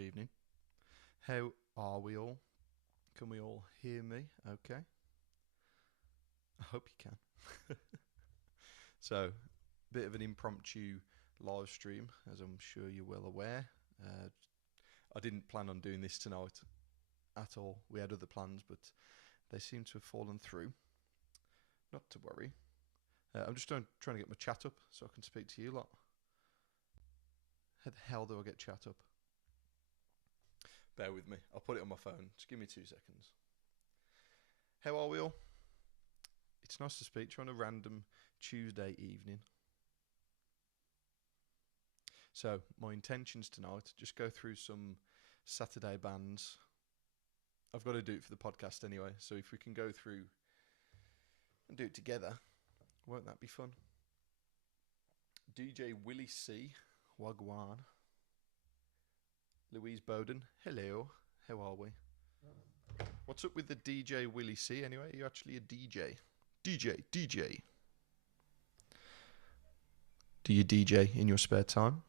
evening. How are we all? Can we all hear me? Okay. I hope you can. So, bit of an impromptu live stream, as I'm sure you're well aware. I didn't plan on doing this tonight at all. We had other plans, but they seem to have fallen through. Not to worry. I'm just trying to get my chat up so I can speak to you lot. How the hell do I get chat up? Bear with me. I'll put it on my phone. Just give me 2 seconds. How are we all? It's nice to speak to you on a random Tuesday evening. So, my intentions tonight, just go through some Saturday bands. I've got to do it for the podcast anyway, so if we can go through and do it together, won't that be fun? DJ Willie C, Wagwan. Louise Bowden, hello, how are we? What's up with the DJ Willie C anyway? Are you actually a DJ? DJ. Do you DJ in your spare time?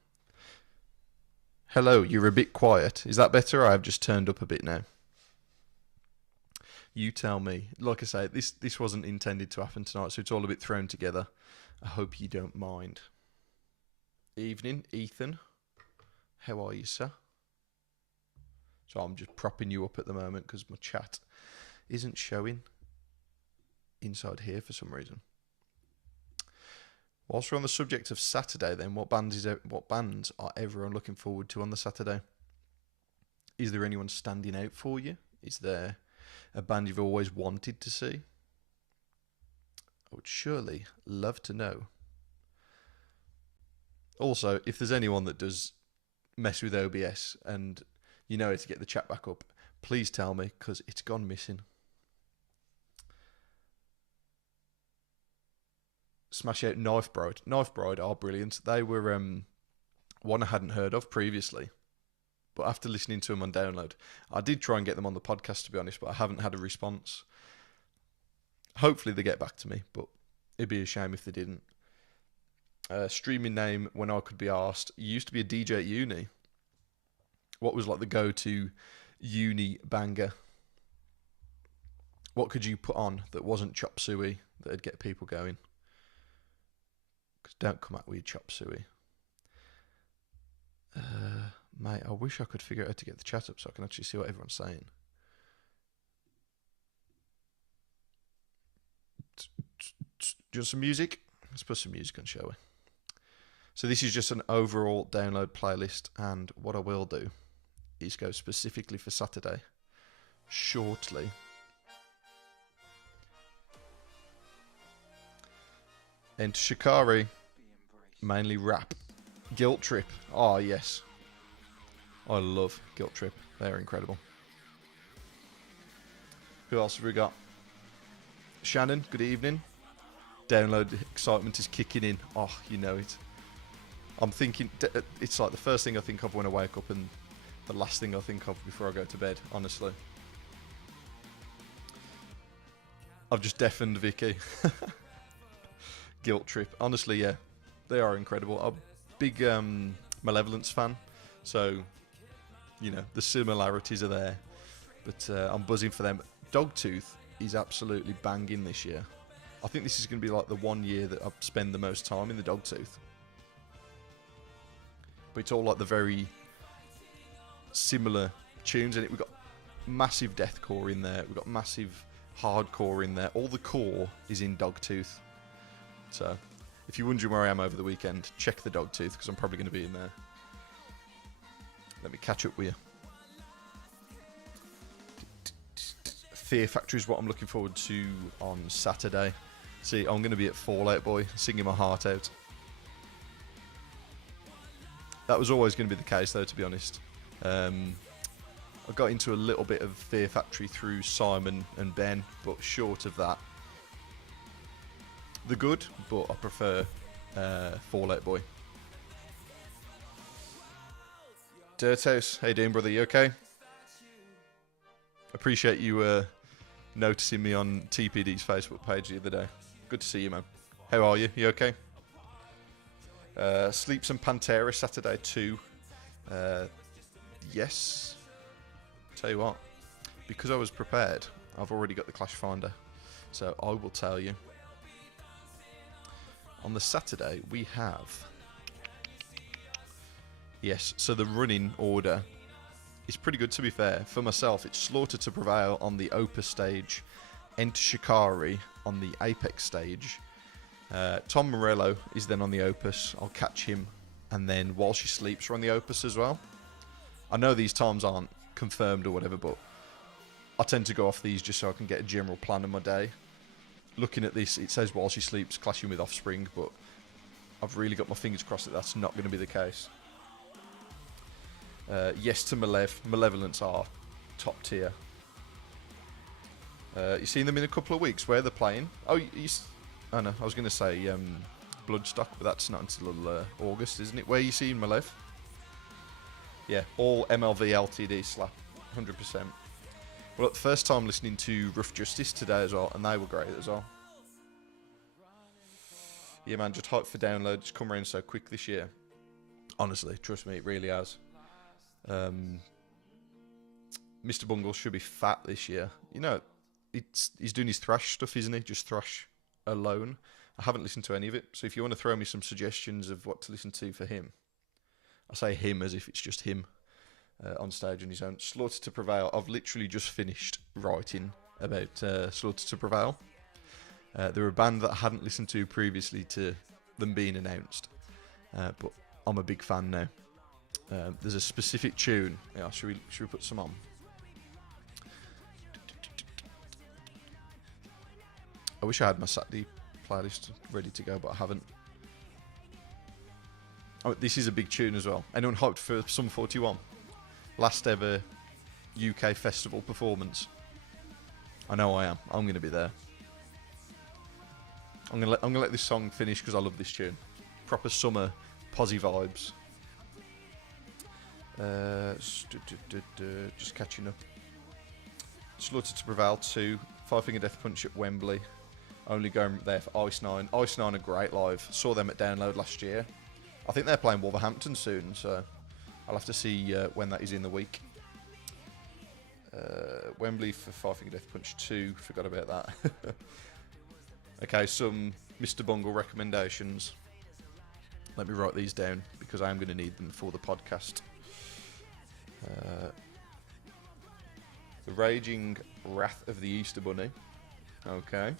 Hello, you're a bit quiet. Is that better? I've just turned up a bit now. You tell me. Like I say, this wasn't intended to happen tonight, so it's all a bit thrown together. I hope you don't mind. Evening, Ethan. How are you, sir? So I'm just propping you up at the moment because my chat isn't showing inside here for some reason. Whilst we're on the subject of Saturday, then, what bands are everyone looking forward to on the Saturday? Is there anyone standing out for you? Is there a band you've always wanted to see? I would surely love to know. Also, if there's anyone that does mess with OBS and you know how to get the chat back up, please tell me, because it's gone missing. Smash out Knife Bride. Knife Bride are brilliant. They were one I hadn't heard of previously, but after listening to them on download, I did try and get them on the podcast, to be honest, but I haven't had a response. Hopefully they get back to me, but it'd be a shame if they didn't. Streaming name, when I could be asked, used to be a DJ at uni. What was like the go-to uni banger? What could you put on that wasn't chop suey that'd get people going? Because don't come out with your chop suey. Mate, I wish I could figure out how to get the chat up so I can actually see what everyone's saying. Do you want some music? Let's put some music on, shall we? So this is just an overall download playlist, and what I will do is go specifically for Saturday shortly. And Shikari, mainly rap. Guilt Trip, oh yes. I love Guilt Trip, they're incredible. Who else have we got? Shannon, good evening. Download excitement is kicking in. Oh, you know it. I'm thinking, it's like the first thing I think of when I wake up and the last thing I think of before I go to bed, honestly. I've just deafened Vicky. Guilt Trip. Honestly, yeah, they are incredible. I'm a big Malevolence fan, so, you know, the similarities are there. But I'm buzzing for them. Dogtooth is absolutely banging this year. I think this is going to be like the 1 year that I spend the most time in the Dogtooth. But it's all like the very similar tunes in it. We've got massive deathcore in there. We've got massive hardcore in there. All the core is in Dogtooth. So, if you're wondering where I am over the weekend, check the Dogtooth, because I'm probably going to be in there. Let me catch up with you. Fear Factory is what I'm looking forward to on Saturday. See, I'm going to be at Fall Out Boy, singing my heart out. That was always going to be the case, though, to be honest. I got into a little bit of Fear Factory through Simon and Ben, but short of that. The good, but I prefer Fall Out Boy. Dirthouse, how you doing, brother? You okay? Appreciate you noticing me on TPD's Facebook page the other day. Good to see you, man. How are you? You okay? Sleeps and Pantera Saturday 2. Yes. Tell you what, because I was prepared, I've already got the Clash Finder. So I will tell you. On the Saturday, we have... Yes, so the running order is pretty good, to be fair. For myself, it's Slaughter to Prevail on the Opus stage, Enter Shikari on the Apex stage. Tom Morello is then on the Opus. I'll catch him. And then While She Sleeps are on the Opus as well. I know these times aren't confirmed or whatever, but I tend to go off these just so I can get a general plan of my day. Looking at this, it says While She Sleeps clashing with Offspring, but I've really got my fingers crossed that that's not going to be the case. Yes to Malevolence are top tier. You've seen them in a couple of weeks. Where they're playing? Oh, no, I was going to say Bloodstock, but that's not until August, isn't it? Where you seeing Malev? Yeah, all MLV LTD slap, 100%. Well, the first time listening to Rough Justice today as well, and they were great as well. Yeah, man, just hype for download. It's come around so quick this year. Honestly, trust me, it really has. Mr. Bungle should be fat this year. You know, he's doing his thrash stuff, isn't he? Just thrash alone. I haven't listened to any of it, so if you want to throw me some suggestions of what to listen to for him, I say him as if it's just him on stage on his own. Slaughter to Prevail. I've literally just finished writing about Slaughter to Prevail. They're a band that I hadn't listened to previously to them being announced, but I'm a big fan now. There's a specific tune. Yeah, should we put some on? I wish I had my Saturday playlist ready to go, but I haven't. Oh, this is a big tune as well. Anyone hyped for Sum 41? Last ever UK festival performance. I know I am. I'm going to be there. I'm gonna let this song finish because I love this tune. Proper summer posy vibes. Just catching up. Slaughter to Prevail 2. Five Finger Death Punch at Wembley. Only going there for Ice Nine. Ice Nine are great live. Saw them at Download last year. I think they're playing Wolverhampton soon, so I'll have to see when that is in the week. Wembley for Five Finger Death Punch 2. Forgot about that. Okay, some Mr. Bungle recommendations. Let me write these down because I am going to need them for the podcast. The Raging Wrath of the Easter Bunny. Okay.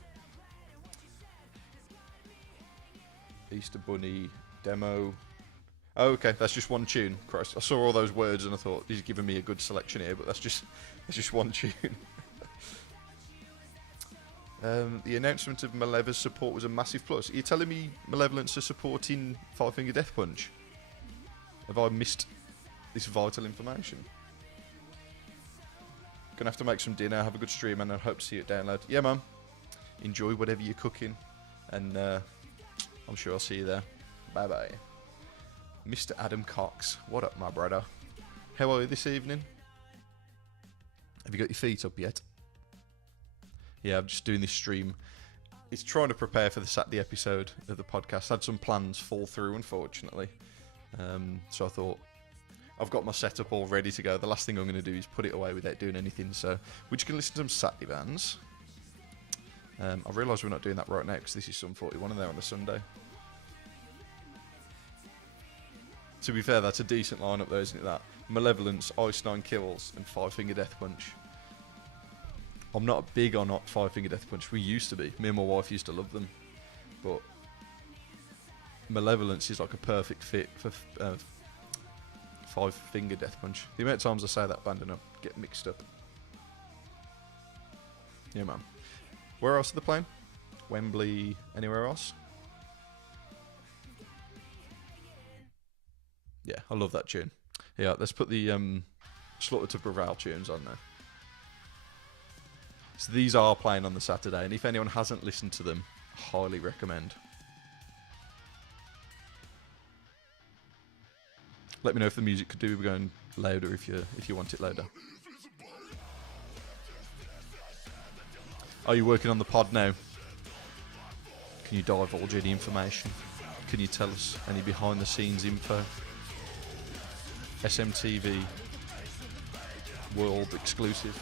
Easter Bunny demo. Oh, okay, that's just one tune. Christ, I saw all those words and I thought he's giving me a good selection here, but that's just one tune. The announcement of Maleva's support was a massive plus. Are you telling me Malevolence are supporting Five Finger Death Punch? Have I missed this vital information? Gonna have to make some dinner, have a good stream, and I hope to see you at Download. Yeah, man. Enjoy whatever you're cooking, and I'm sure I'll see you there. Bye bye. Mr. Adam Cox, what up, my brother? How are you this evening? Have you got your feet up yet? Yeah, I'm just doing this stream. It's trying to prepare for the Saturday episode of the podcast. I had some plans fall through, unfortunately. So I thought, I've got my setup all ready to go. The last thing I'm going to do is put it away without doing anything. So we're just going to listen to some Saturday bands. I realise we're not doing that right now because this is Sum 41 and they're on a Sunday. To be fair, that's a decent lineup though, isn't it, that? Malevolence, Ice Nine Kills, and Five Finger Death Punch. I'm not big on Five Finger Death Punch. We used to be. Me and my wife used to love them. But Malevolence is like a perfect fit for Five Finger Death Punch. The amount of times I say that band and I get mixed up. Yeah, man. Where else are they playing? Wembley, anywhere else? Yeah, I love that tune. Yeah, let's put the Slaughter to Prevail tunes on there. So these are playing on the Saturday, and if anyone hasn't listened to them, highly recommend. Let me know if the music could do with going louder if you want it louder. Are you working on the pod now? Can you divulge any information? Can you tell us any behind the scenes info? SMTV world exclusive.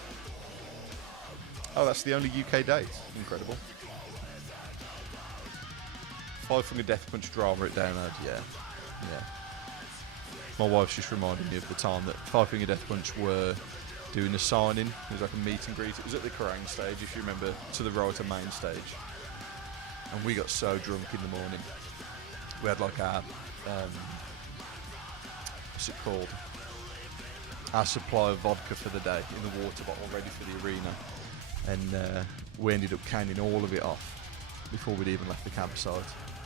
Oh, that's the only UK date. Incredible. Five Finger Death Punch drama at Download. Yeah. My wife's just reminded me of the time that Five Finger Death Punch were doing a signing. It was like a meet and greet. It was at the Kerrang stage, if you remember, to the right of main stage. And we got so drunk in the morning. We had like our, what's it called? Our supply of vodka for the day in the water bottle ready for the arena. And we ended up canning all of it off before we'd even left the campsite.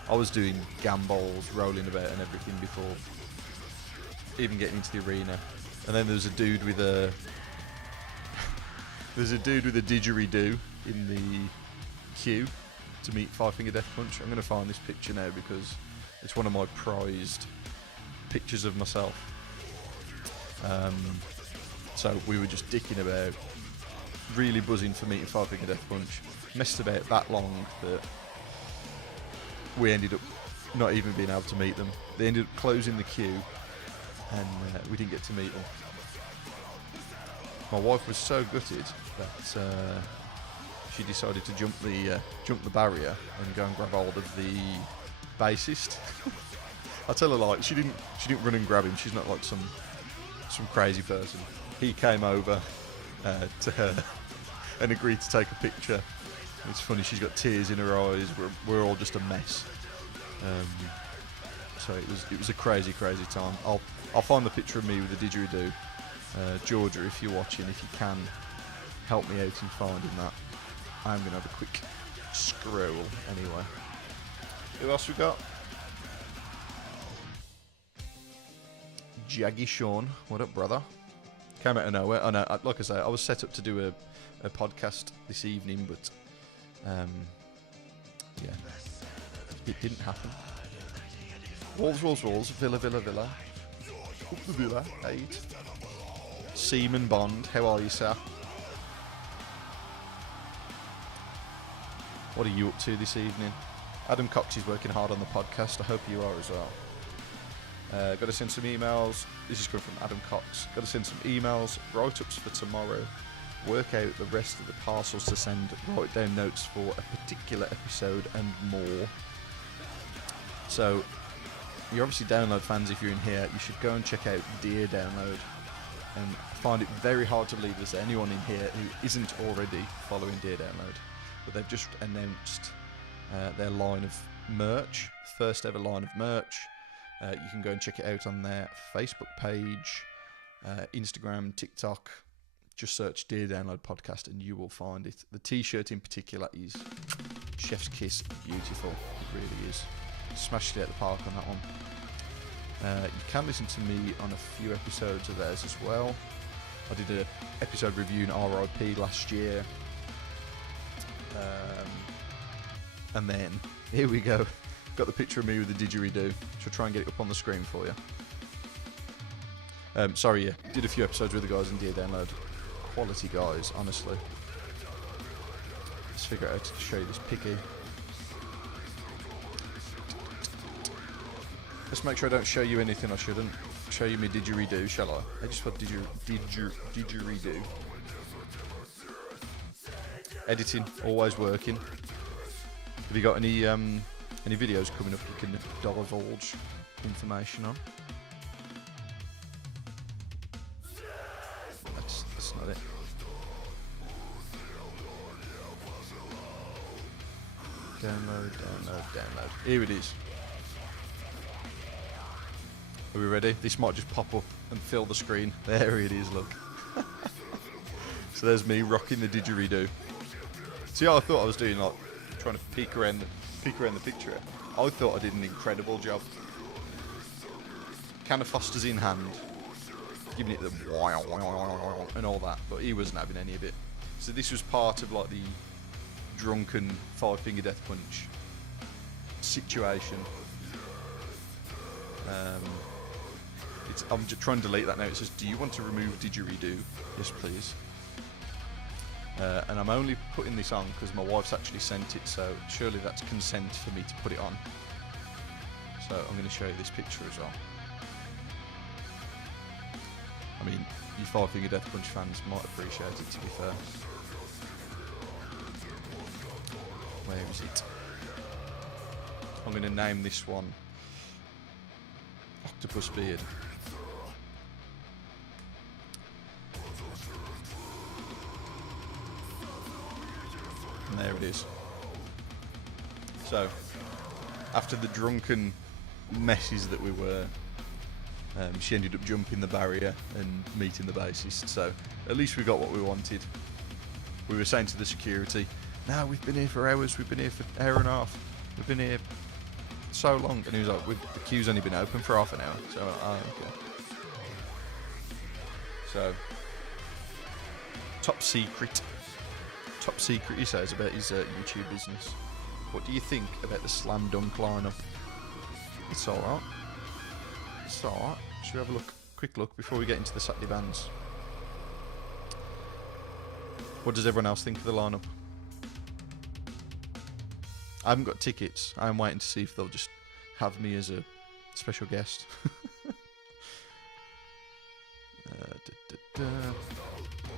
I was doing gambols, rolling about and everything before even getting into the arena. And then there was a dude with a didgeridoo in the queue to meet Five Finger Death Punch. I'm going to find this picture now because it's one of my prized pictures of myself. So we were just dicking about, really buzzing for meeting Five Finger Death Punch. Messed about that long that we ended up not even being able to meet them. They ended up closing the queue and we didn't get to meet them. My wife was so gutted that she decided to jump the barrier and go and grab hold of the bassist. I tell her, like, she didn't run and grab him. She's not like some crazy person. He came over to her and agreed to take a picture. It's funny, she's got tears in her eyes. We're all just a mess. So it was a crazy time. I'll find the picture of me with the didgeridoo. Georgia, if you're watching, if you can help me out in finding that, I'm gonna have a quick scroll anyway. Who else we got? Jaggy Sean, what up, brother? Came out of nowhere. Oh no, like I say, I was set up to do a podcast this evening, but yeah, it didn't happen. Wolves, Villa. Up the Villa, 8. Seaman Bond, how are you, sir? What are you up to this evening? Adam Cox is working hard on the podcast. I hope you are as well. Got to send some emails. This is coming from Adam Cox. Got to send some emails, write-ups for tomorrow, work out the rest of the parcels to send, write down notes for a particular episode and more. So, you're obviously Download fans if you're in here. You should go and check out Dear Download. And find it very hard to believe there's anyone in here who isn't already following Dear Download. But they've just announced their line of merch, first ever line of merch. You can go and check it out on their Facebook page, Instagram, TikTok. Just search Dear Download Podcast and you will find it. The t-shirt in particular is chef's kiss beautiful. It really is. Smashed it at the park on that one. You can listen to me on a few episodes of theirs as well. I did an episode reviewing RIP last year. And then, here we go. Got the picture of me with the didgeridoo. I'll try and get it up on the screen for you. Sorry, yeah. Did a few episodes with the guys in Dear Download. Quality guys, honestly. Let's figure out how to show you this picky. Let's make sure I don't show you anything I shouldn't. Show you me didgeridoo, shall I? I just put didgeridoo. Editing, always working. Have you got any videos coming up you can divulge information on? That's not it. Download. Here it is. Are we ready? This might just pop up and fill the screen. There it is, look. So there's me rocking the didgeridoo. See how I thought I was doing, like, trying to peek around the picture. I thought I did an incredible job. Can of Foster's in hand, giving it the and all that, but he wasn't having any of it. So this was part of, like, the drunken Five Finger Death Punch situation. I'm just trying to delete that now. It says, do you want to remove didgeridoo? Yes, please. And I'm only putting this on because my wife's actually sent it, so surely that's consent for me to put it on. So I'm going to show you this picture as well. I mean, you Five Finger Death Punch fans might appreciate it, to be fair. Where is it? I'm going to name this one Octopus Beard. And there it is. So, after the drunken messes that we were, she ended up jumping the barrier and meeting the bassist. So, at least we got what we wanted. We were saying to the security, "No, we've been here for hours. We've been here for an hour and a half. We've been here so long." And he was like, "The queue's only been open for half an hour." So, okay. So, top secret, he says about his YouTube business. What do you think about the Slam Dunk lineup? It's alright. It's alright. Should we have a quick look before we get into the Saturday bands? What does everyone else think of the lineup? I haven't got tickets. I'm waiting to see if they'll just have me as a special guest.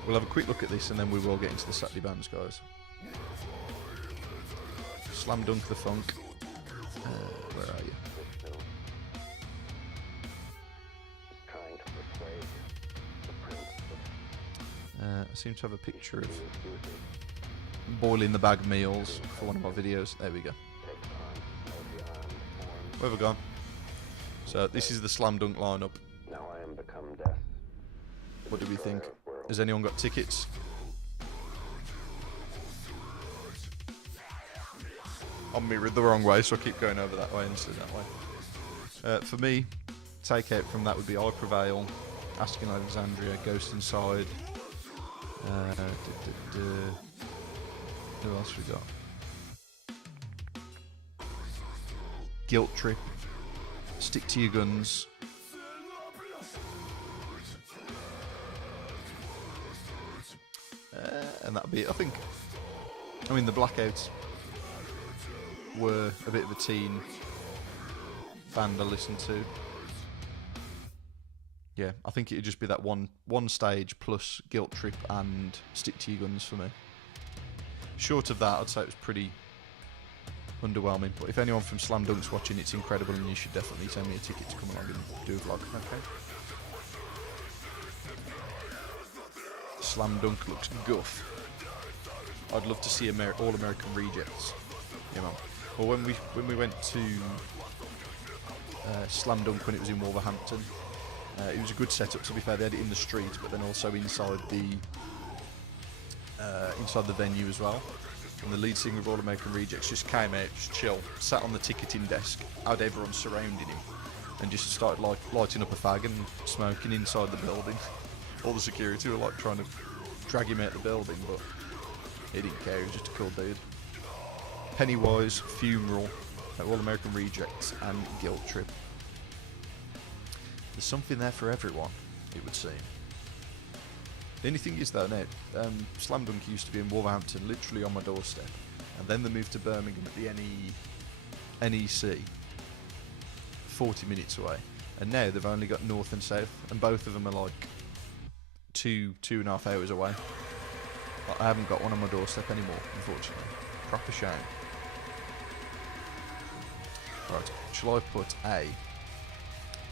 We'll have a quick look at this and then we will get into the Saturday bands, guys. Slam Dunk the Funk. Where are you? I seem to have a picture of boiling the bag meals for one of my videos. There we go. Where have we gone? So this is the Slam Dunk lineup. Now I am become death. What do we think? Has anyone got tickets? I'm mirrored the wrong way, so I keep going over that way instead of that way. For me, take out from that would be I Prevail, Asking Alexandria, Ghost Inside. Who else we got? Guilt Trip, Stick to Your Guns. And that'll be it, I think. I mean, the Blackouts were a bit of a teen band I listened to. Yeah, I think it'd just be that one stage plus Guilt Trip and Stick to Your Guns for me. Short of that, I'd say it was pretty underwhelming. But if anyone from Slam Dunk's watching, it's incredible, and you should definitely send me a ticket to come along and do a vlog. Okay. Slam Dunk looks guff. I'd love to see All American Rejects. You know. Well, when we went to Slam Dunk when it was in Wolverhampton, it was a good setup. To be fair, they had it in the street, but then also inside the venue as well. And the lead singer of All American Rejects just came out, just chill, sat on the ticketing desk, had everyone surrounding him, and just started like lighting up a fag and smoking inside the building. All the security were like trying to drag him out the building, but he didn't care. He was just a cool dude. Pennywise, Funeral, All American Rejects, and Guilt Trip. There's something there for everyone, it would seem. The only thing is though, now, Slam Dunk used to be in Wolverhampton, literally on my doorstep, and then they moved to Birmingham at the NEC, 40 minutes away, and now they've only got north and south, and both of them are like 2.5 hours away. I haven't got one on my doorstep anymore, unfortunately. Proper shame. Right, shall I put a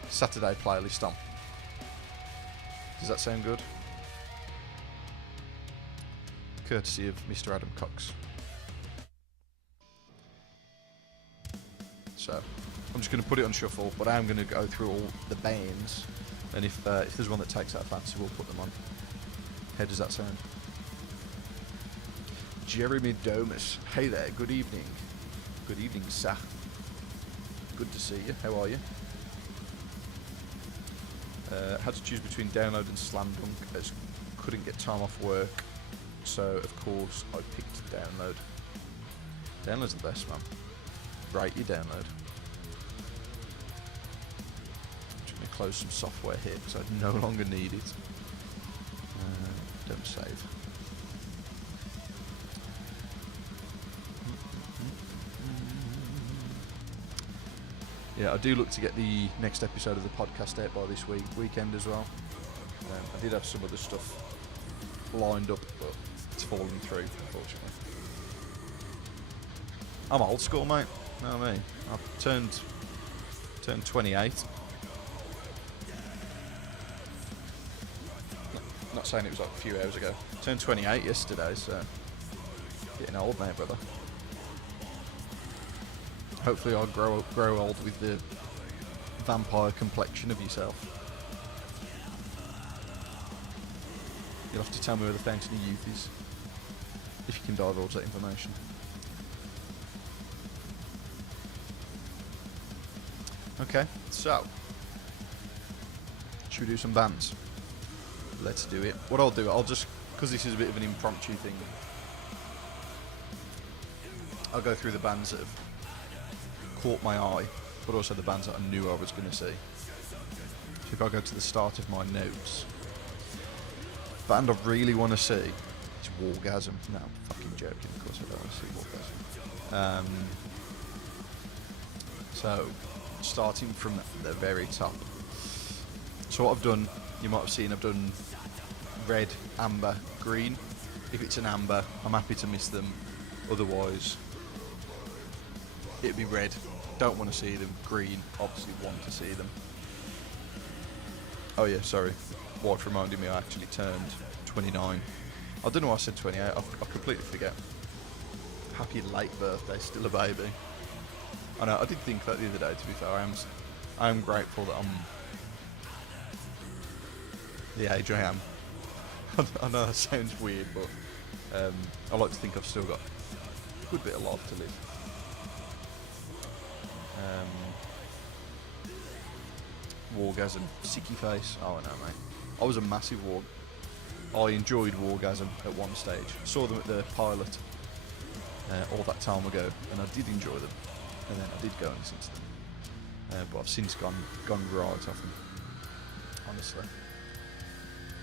Saturday playlist on? Does that sound good? Courtesy of Mr. Adam Cox. So, I'm just going to put it on shuffle, but I am going to go through all the bands, and if there's one that takes our fancy, we'll put them on. How does that sound? Jeremy Domus. Hey there, good evening. Good evening, sir. Good to see you. How are you? Had to choose between Download and Slam Dunk, as couldn't get time off work, so of course I picked Download. Download's the best, man. Rate your Download. I'm just going to close some software here because I no longer need it. Don't save. Yeah, I do look to get the next episode of the podcast out by this weekend as well. I did have some other stuff lined up, but it's fallen through, unfortunately. I'm old school, mate. You know what I mean? I've turned 28. Not saying it was like a few hours ago. Turned 28 yesterday, so getting old now, brother. Hopefully I'll grow old with the vampire complexion of yourself. You'll have to tell me where the Fountain of Youth is, if you can divulge that information. Okay, so should we do some bands? Let's do it. What I'll do, I'll just, because this is a bit of an impromptu thing, I'll go through the bands that have caught my eye, but also the bands that I knew I was going to see. So if I go to the start of my notes, band I really want to see is Wargasm. No, I'm fucking joking, of course I don't want to see Wargasm. So, starting from the very top. So what I've done, you might have seen, I've done red, amber, green. If it's an amber, I'm happy to miss them. Otherwise, it'd be red. Don't want to see them. Green, obviously want to see them. Oh yeah, sorry. White reminded me I actually turned 29. I don't know why I said 28. I completely forget. Happy late birthday, still a baby. I know, I did think that the other day, to be fair. I am grateful that I'm the age I am. I know that sounds weird, but I like to think I've still got a good bit of life to live. Wargasm, Sicky Face. Oh no, mate. I was a massive I enjoyed Wargasm at one stage. Saw them at the pilot all that time ago, and I did enjoy them. And then I did go and listen to them, but I've since gone right off them. Honestly,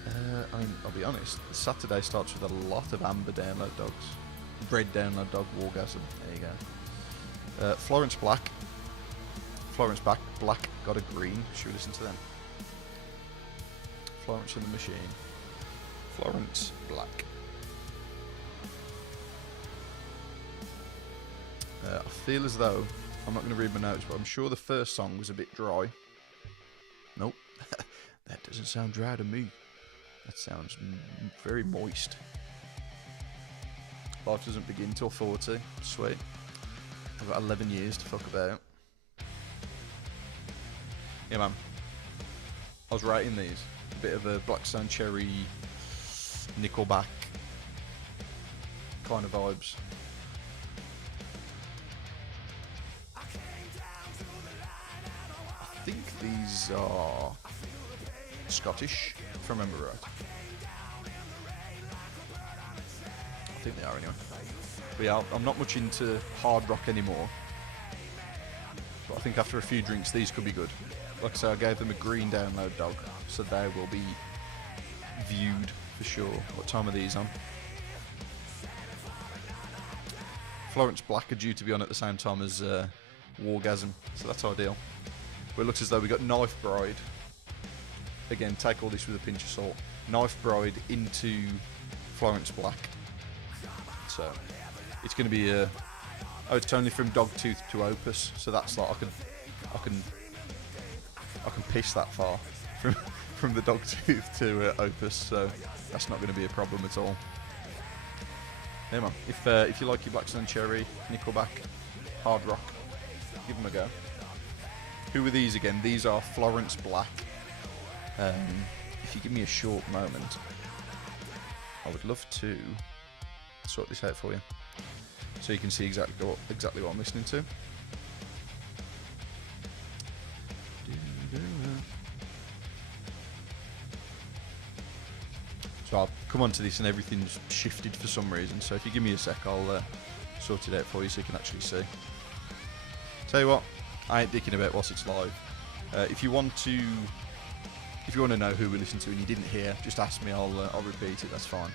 I mean, I'll be honest. Saturday starts with a lot of amber download dogs, red download dog, Wargasm. There you go. Florence Black. Florence Black got a green. Should we listen to them? Florence and the Machine. Florence Black. I feel as though, I'm not going to read my notes, but I'm sure the first song was a bit dry. Nope. That doesn't sound dry to me. That sounds very moist. Life doesn't begin till 40. Sweet. I've got 11 years to fuck about. Yeah, man. I was rating these. A bit of a Blackstone Cherry, Nickelback kind of vibes. I think these are Scottish, if I remember right. I think they are anyway. But yeah, I'm not much into hard rock anymore. But I think after a few drinks, these could be good. Like I say, I gave them a green download dog, so they will be viewed for sure. What time are these on? Florence Black are due to be on at the same time as Wargasm, so that's ideal. But it looks as though we got Knife Bride. Again, take all this with a pinch of salt. Knife Bride into Florence Black. So it's going to be a. Oh, it's only from Dogtooth to Opus, so that's like I can piss that far from the Dogtooth to Opus, so that's not going to be a problem at all. Yeah, man. If you like your Blackstone Cherry, Nickelback, hard rock, give them a go. Who are these again? These are Florence Black. If you give me a short moment, I would love to sort this out for you, so you can see exactly what I'm listening to. So I'll come on to this and everything's shifted for some reason, so if you give me a sec, I'll sort it out for you so you can actually see. Tell you what, I ain't dicking about whilst it's live. If you want to know who we listen to and you didn't hear, just ask me, I'll repeat it, that's fine.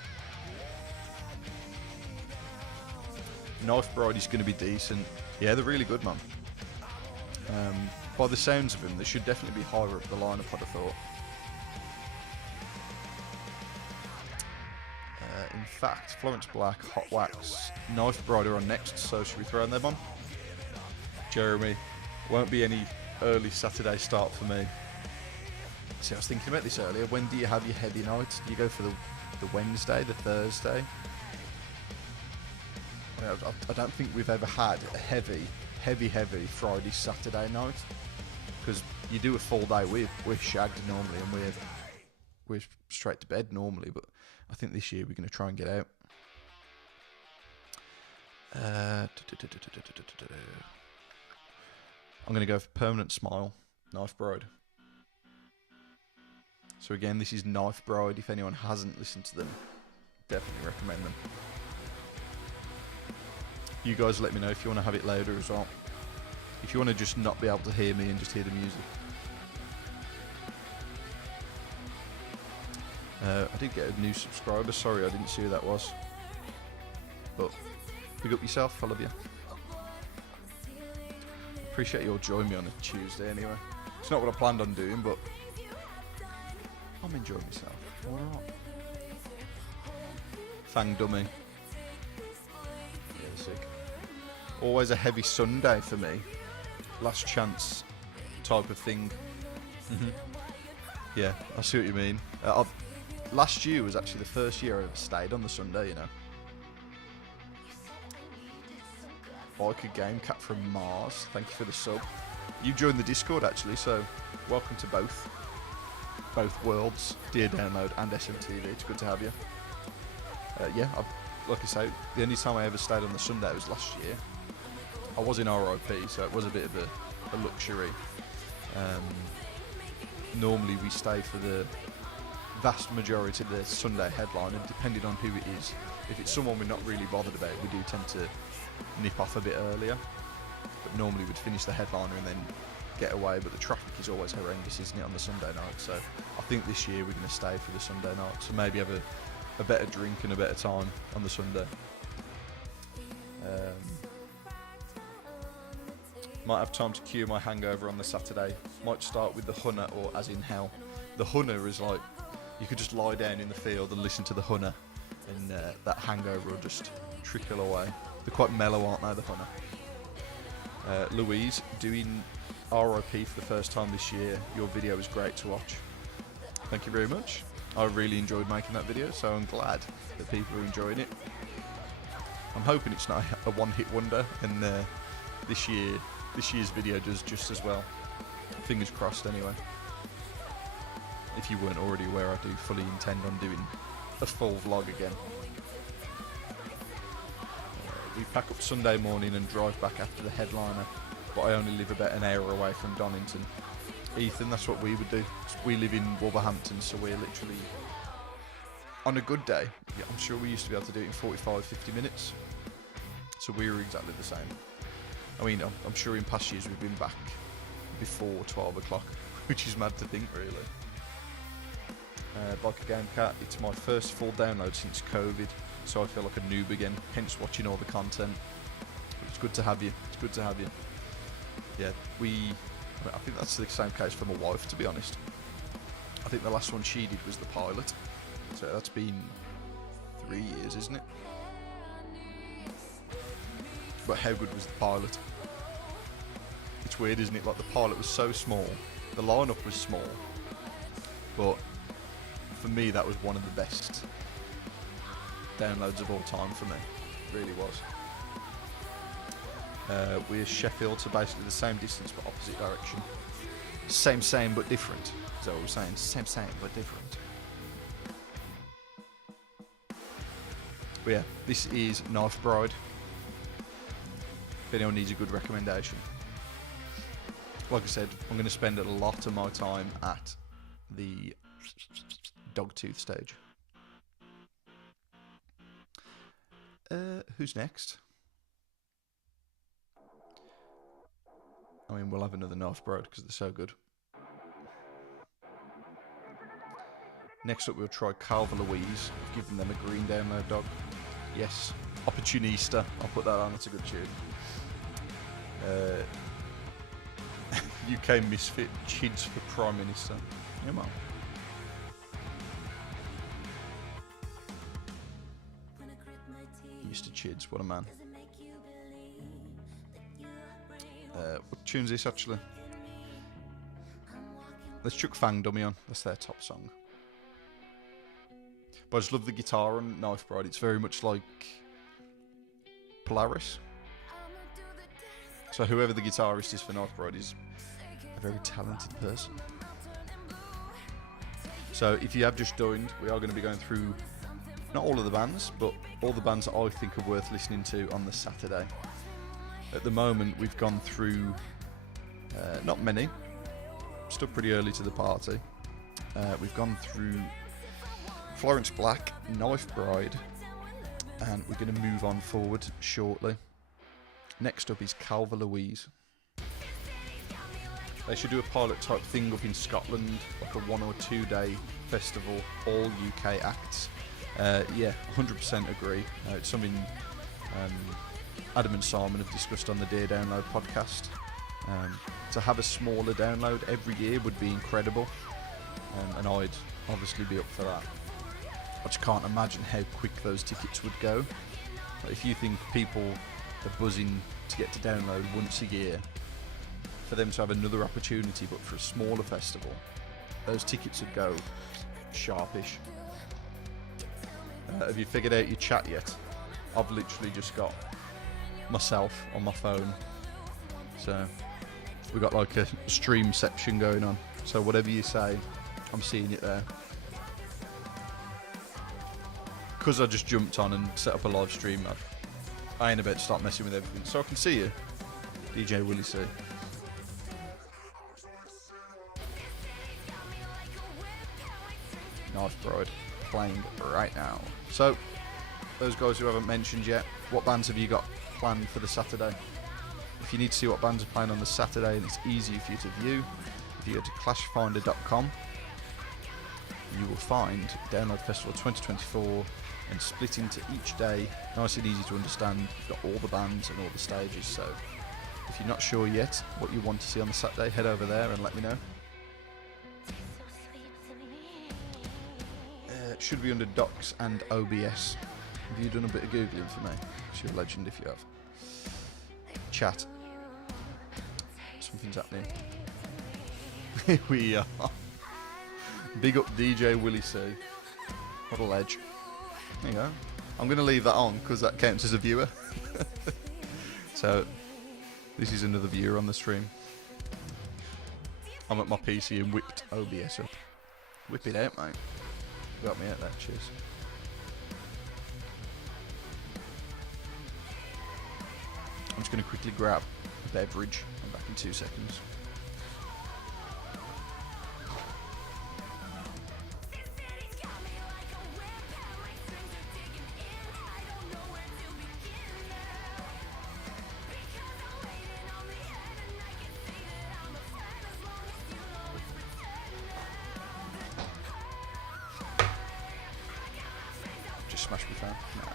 Knife Bride is going to be decent. Yeah, they're really good, man. By the sounds of them, they should definitely be higher up the lineup, I'd have thought. fact, Florence Black, Hot Wax, Knife Bride are on next, so should we throw them on? Jeremy, won't be any early Saturday start for me. See, I was thinking about this earlier. When do you have your heavy nights? Do you go for the Wednesday, the Thursday? I don't think we've ever had a heavy Friday, Saturday night. Because you do a full day, we're shagged normally, and we're straight to bed normally. But I think this year we're going to try and get out. I'm going to go for Permanent Smile, Knife Bride. So again, this is Knife Bride. If anyone hasn't listened to them, definitely recommend them. You guys let me know if you want to have it louder as well. If you want to just not be able to hear me and just hear the music. I did get a new subscriber. Sorry, I didn't see who that was. But pick up yourself. I love you. Appreciate you all joining me on a Tuesday anyway. It's not what I planned on doing, but I'm enjoying myself. Alright. Fang dummy. Yeah, sick. Always a heavy Sunday for me. Last chance type of thing. Yeah, I see what you mean. Last year was actually the first year I ever stayed on the Sunday, you know. Biker Game Cat from Mars, thank you for the sub. You joined the Discord actually, so welcome to both worlds, Dear Download and SMTV. It's good to have you. Yeah, like I say, the only time I ever stayed on the Sunday was last year. I was in RIP, so it was a bit of a luxury. Normally we stay for the vast majority of the Sunday headline, and depending on who it is, if it's someone we're not really bothered about, we do tend to nip off a bit earlier. But normally we'd finish the headliner and then get away, but the traffic is always horrendous, isn't it, on the Sunday night? So I think this year we're going to stay for the Sunday night, so maybe have a better drink and a better time on the Sunday. Might have time to cure my hangover on the Saturday. Might start with the Hunter, or As in Hell. The Hunter is like, you could just lie down in the field and listen to the Hunter, and that hangover will just trickle away. They're quite mellow, aren't they, the Hunter? Louise, doing RIP for the first time this year. Your video was great to watch. Thank you very much. I really enjoyed making that video, so I'm glad that people are enjoying it. I'm hoping it's not a one-hit wonder, and this year's video does just as well. Fingers crossed anyway. If you weren't already aware, I do fully intend on doing a full vlog again. We pack up Sunday morning and drive back after the headliner, but I only live about an hour away from Donington. Ethan, that's what we would do. We live in Wolverhampton, so we're literally, on a good day, yeah, I'm sure we used to be able to do it in 45, 50 minutes. So we were exactly the same. I mean, I'm sure in past years we've been back before 12 o'clock, which is mad to think, really. Biker Game Cat, it's my first full download since COVID, so I feel like a noob again, hence watching all the content. But it's good to have you. It's good to have you. Yeah, I think that's the same case for my wife, to be honest. I think the last one she did was the pilot, so that's been 3 years, isn't it? But how good was the pilot? It's weird, isn't it? Like, the pilot was so small, the lineup was small, but for me that was one of the best downloads of all time for me. It really was. We're Sheffield, so basically the same distance but opposite direction. Same but different. Is that what we're saying? Same but different. But yeah, this is Knife Bride. If anyone needs a good recommendation. Like I said, I'm going to spend a lot of my time at the Dogtooth stage. Who's next? I mean, we'll have another Knife Bride because they're so good. Next up, we'll try Calva Louise. I've given them a green download dog. Yes, Opportunista. I'll put that on. That's a good tune. UK Misfit, Chids for Prime Minister. Yeah, man. Chids, what a man. What tune's this actually? Let's chuck Fang Dummy on. That's their top song. But I just love the guitar on Knife Bride. It's very much like Polaris. So whoever the guitarist is for Knife Bride is a very talented person. So if you have just joined, we are going to be going through not all of the bands, but all the bands that I think are worth listening to on the Saturday. At the moment, we've gone through not many, still pretty early to the party. We've gone through Florence Black, Knife Bride, and we're going to move on forward shortly. Next up is Calva Louise. They should do a pilot type thing up in Scotland, like a 1 or 2 day festival, all UK acts. Yeah, 100% agree. It's something Adam and Simon have discussed on the Dear Download podcast. To have a smaller download every year would be incredible, and I'd obviously be up for that. I just can't imagine how quick those tickets would go. But if you think people are buzzing to get to download once a year, for them to have another opportunity but for a smaller festival, those tickets would go sharpish. Have you figured out your chat yet? I've literally just got myself on my phone, so we've got like a stream section going on, so whatever you say, I'm seeing it there. Because I just jumped on and set up a live stream, I ain't about to start messing with everything, so I can see you, DJ Willie C. Knife Bride playing right now. So, those guys who haven't mentioned yet, what bands have you got planned for the Saturday? If you need to see what bands are playing on the Saturday and it's easy for you to view, if you go to clashfinder.com, you will find Download Festival 2024 and split into each day, nice and easy to understand. You've got all the bands and all the stages, so if you're not sure yet what you want to see on the Saturday, head over there and let me know. Should be under Docs and OBS. Have you done a bit of Googling for me? You're a legend if you have. Chat. Something's happening. Here we are. Big up DJ Willie C. What a ledge. There you go. I'm going to leave that on because that counts as a viewer. So, this is another viewer on the stream. I'm at my PC and whipped OBS up. Whip it out, mate. Got me at that, cheers. I'm just going to quickly grab a beverage. I'm back in 2 seconds. Smash me fan. Nah.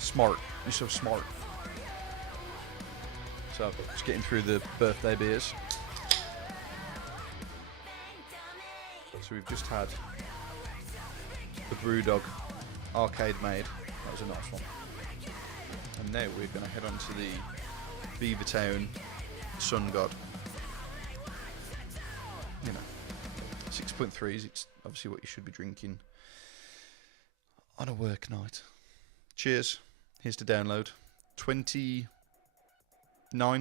Smart. You're so smart. So, just getting through the birthday beers. So we've just had the Brewdog Arcade Made. That was a nice one. And now we're going to head on to the Beavertown Sun God. You know, 6.3s. It's obviously what you should be drinking on a work night. Cheers. Here's to download. 29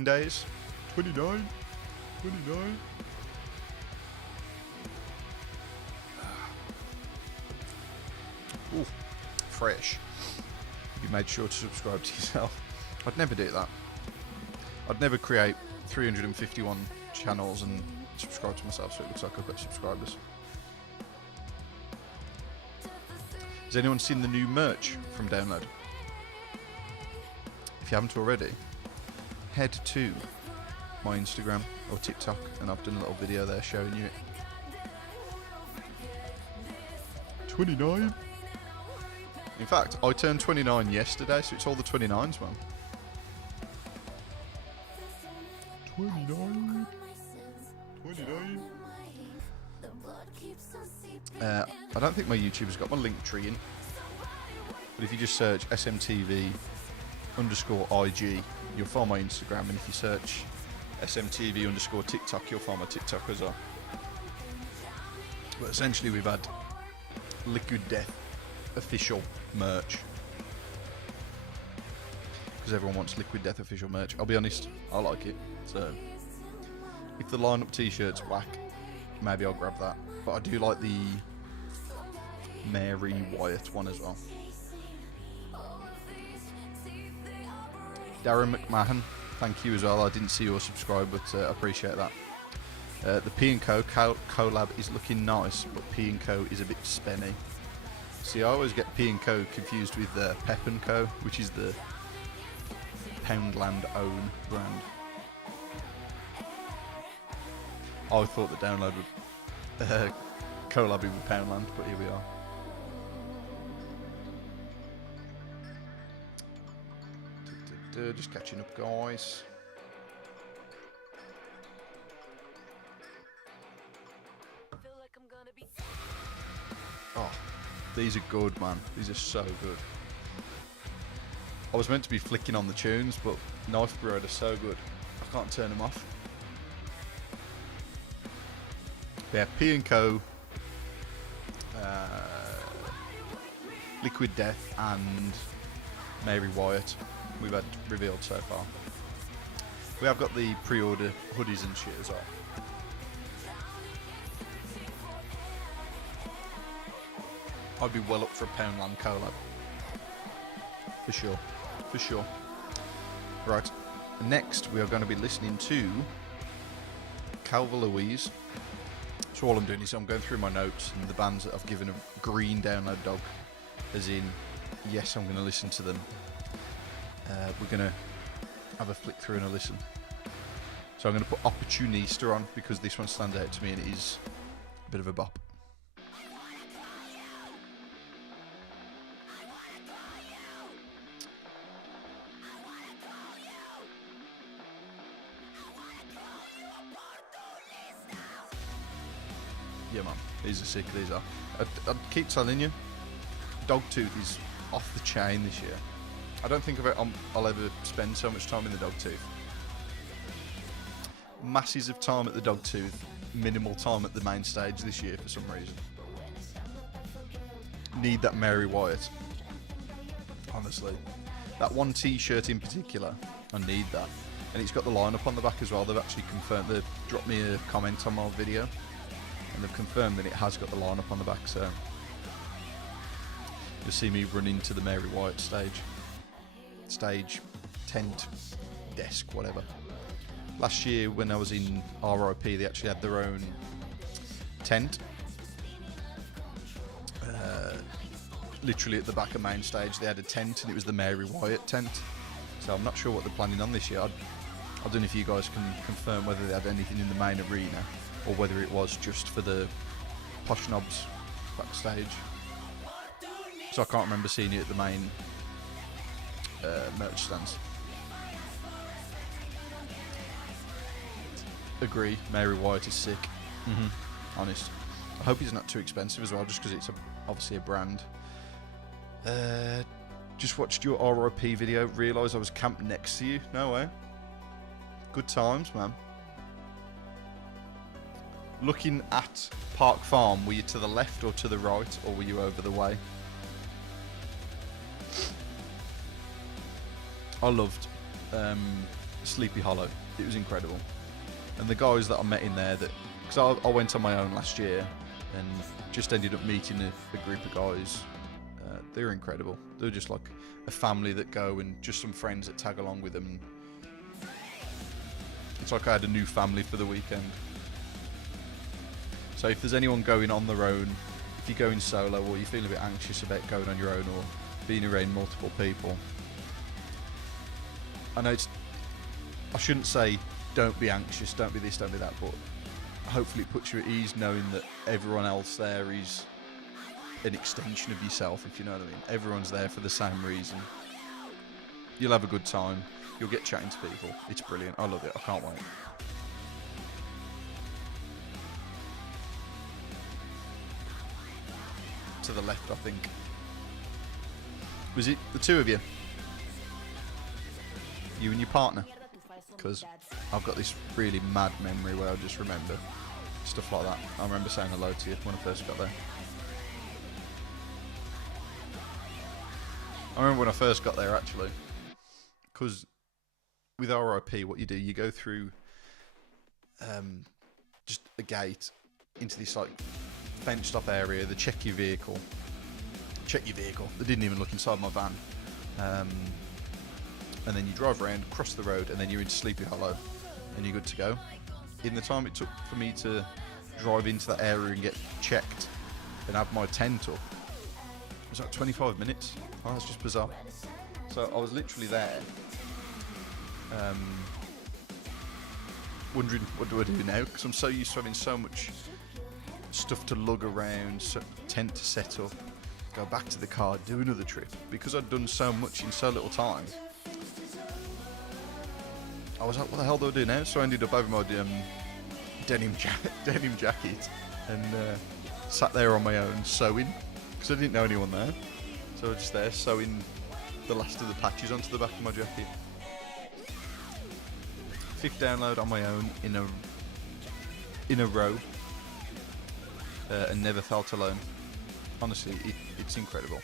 days. 29. Ooh, fresh. You made sure to subscribe to yourself. I'd never do that. I'd never create 351 channels and subscribe to myself so it looks like I've got subscribers. Has anyone seen the new merch from Download? If you haven't already, head to my Instagram or TikTok and I've done a little video there showing you it. 29? In fact, I turned 29 yesterday, so it's all the 29s, man. 29? 29? I don't think my YouTuber's got my link tree in. But if you just search SMTV_IG, you'll find my Instagram. And if you search SMTV_TikTok, you'll find my TikTok as well. But essentially, we've had Liquid Death official merch. Because everyone wants Liquid Death official merch. I'll be honest, I like it. So, if the lineup t-shirt's whack, maybe I'll grab that. But I do like the Mary Wyatt one as well. Darren McMahon, thank you as well. I didn't see your subscribe, but I appreciate that. The P&Co collab is looking nice, but P&Co is a bit spenny. See, I always get P&Co confused with Pep & Co, which is the Poundland own brand. I thought the download would collabing with Poundland, but here we are. Just catching up, guys. Oh, these are good, man. These are so good. I was meant to be flicking on the tunes, but Knife Bread are so good. I can't turn them off. Yeah, P&Co, Liquid Death, and Mary Wyatt we've had revealed so far. We have got the pre-order hoodies and shit as well. I'd be well up for a Poundland collab. For sure. For sure. Right. Next, we are going to be listening to Calva Louise. So all I'm doing is I'm going through my notes and the bands that I've given a green download dog. As in, yes, I'm going to listen to them. We're going to have a flick through and a listen. So I'm going to put Opportunista on because this one stands out to me and it is a bit of a bop. Yeah, man, these are sick. These are. I'd keep telling you, Dogtooth is off the chain this year. I don't think I'll ever spend so much time in the Dogtooth. Masses of time at the Dogtooth, minimal time at the main stage this year for some reason. Need that Mary Wyatt. Honestly, that one T-shirt in particular, I need that, and it's got the lineup on the back as well. They've actually confirmed. They've dropped me a comment on my video. And they've confirmed that it has got the lineup on the back, so you'll see me run into the Mary Wyatt stage, tent, desk, whatever. Last year when I was in RIP, they actually had their own tent, literally at the back of main stage. They had a tent, and it was the Mary Wyatt tent. So I'm not sure what they're planning on this year. I don't know if you guys can confirm whether they had anything in the main arena, or whether it was just for the Posh Knobs backstage. So I can't remember seeing it at the main merch stands. Agree, Mary Wyatt is sick. Honest. I hope he's not too expensive as well, just because it's obviously a brand. Just watched your RIP video, realised I was camped next to you. No way. Good times, man. Looking at Park Farm, were you to the left or to the right, or were you over the way? I loved Sleepy Hollow. It was incredible. And the guys that I met in there, because I went on my own last year and just ended up meeting a group of guys. They were incredible. They were just like a family that go, and just some friends that tag along with them. It's like I had a new family for the weekend. So if there's anyone going on their own, if you're going solo, or you feel a bit anxious about going on your own or being around multiple people, I know I shouldn't say don't be anxious, don't be this, don't be that, but hopefully it puts you at ease knowing that everyone else there is an extension of yourself, if you know what I mean. Everyone's there for the same reason. You'll have a good time. You'll get chatting to people. It's brilliant. I love it. I can't wait. To the left, I think. Was it the two of you? You and your partner? Because I've got this really mad memory where I just remember stuff like that. I remember saying hello to you when I first got there. I remember when I first got there, actually. Because with RIP, what you do, you go through just a gate into this like fenced off area. They check your vehicle. They didn't even look inside my van. And then you drive around, cross the road, and then you're in Sleepy Hollow, and you're good to go. In the time it took for me to drive into that area and get checked and have my tent up, it was like 25 minutes. Oh, that's just bizarre. So I was literally there, wondering what do I do now, because I'm so used to having so much stuff to lug around, tent to set up, go back to the car, do another trip. Because I'd done so much in so little time, I was like, what the hell do I do now? So I ended up over my denim jacket and sat there on my own sewing, because I didn't know anyone there. So I was just there sewing the last of the patches onto the back of my jacket. Fifth download on my own in a row, and never felt alone. Honestly, it's incredible.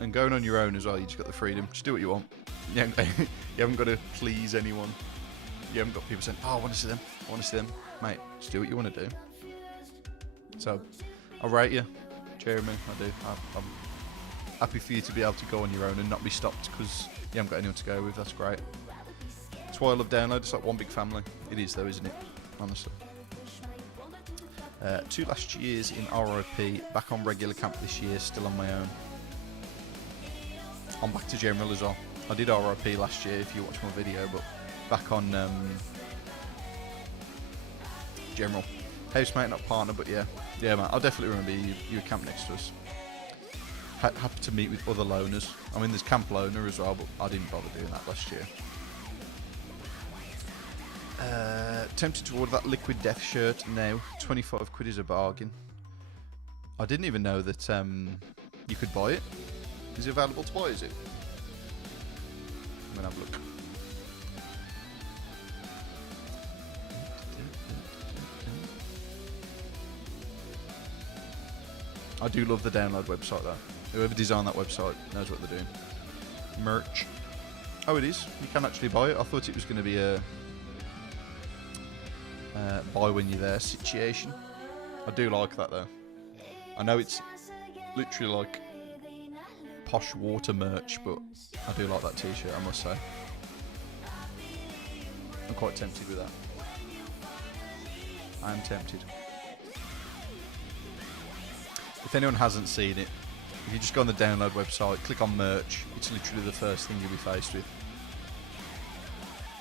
And going on your own as well, you just got the freedom. Just do what you want. You haven't got to please anyone. You haven't got people saying, oh, I want to see them. Mate, just do what you want to do. So, I rate you, Jeremy, I do. I'm happy for you to be able to go on your own and not be stopped because you haven't got anyone to go with. That's great. That's why I love Download. It's like one big family. It is though, isn't it? Honestly. 2 last years in RIP, back on regular camp this year, still on my own. I'm back to general as well. I did RIP last year if you watch my video, but back on general. Housemate, not partner, but yeah, man. I'll definitely remember you were camp next to us. Happy to meet with other loners. I mean, there's Camp Loner as well, but I didn't bother doing that last year. Tempted to order that Liquid Death shirt now. 25 quid is a bargain. I didn't even know that you could buy it. Is it available to buy, is it? I'm going to have a look. I do love the Download website though. Whoever designed that website knows what they're doing. Merch. Oh, it is. You can actually buy it. I thought it was going to be a buy when you're there situation. I do like that though. I know it's literally like posh water merch, but I do like that t-shirt, I must say. I'm quite tempted with that. I am tempted. If anyone hasn't seen it, if you just go on the Download website, click on merch, it's literally the first thing you'll be faced with.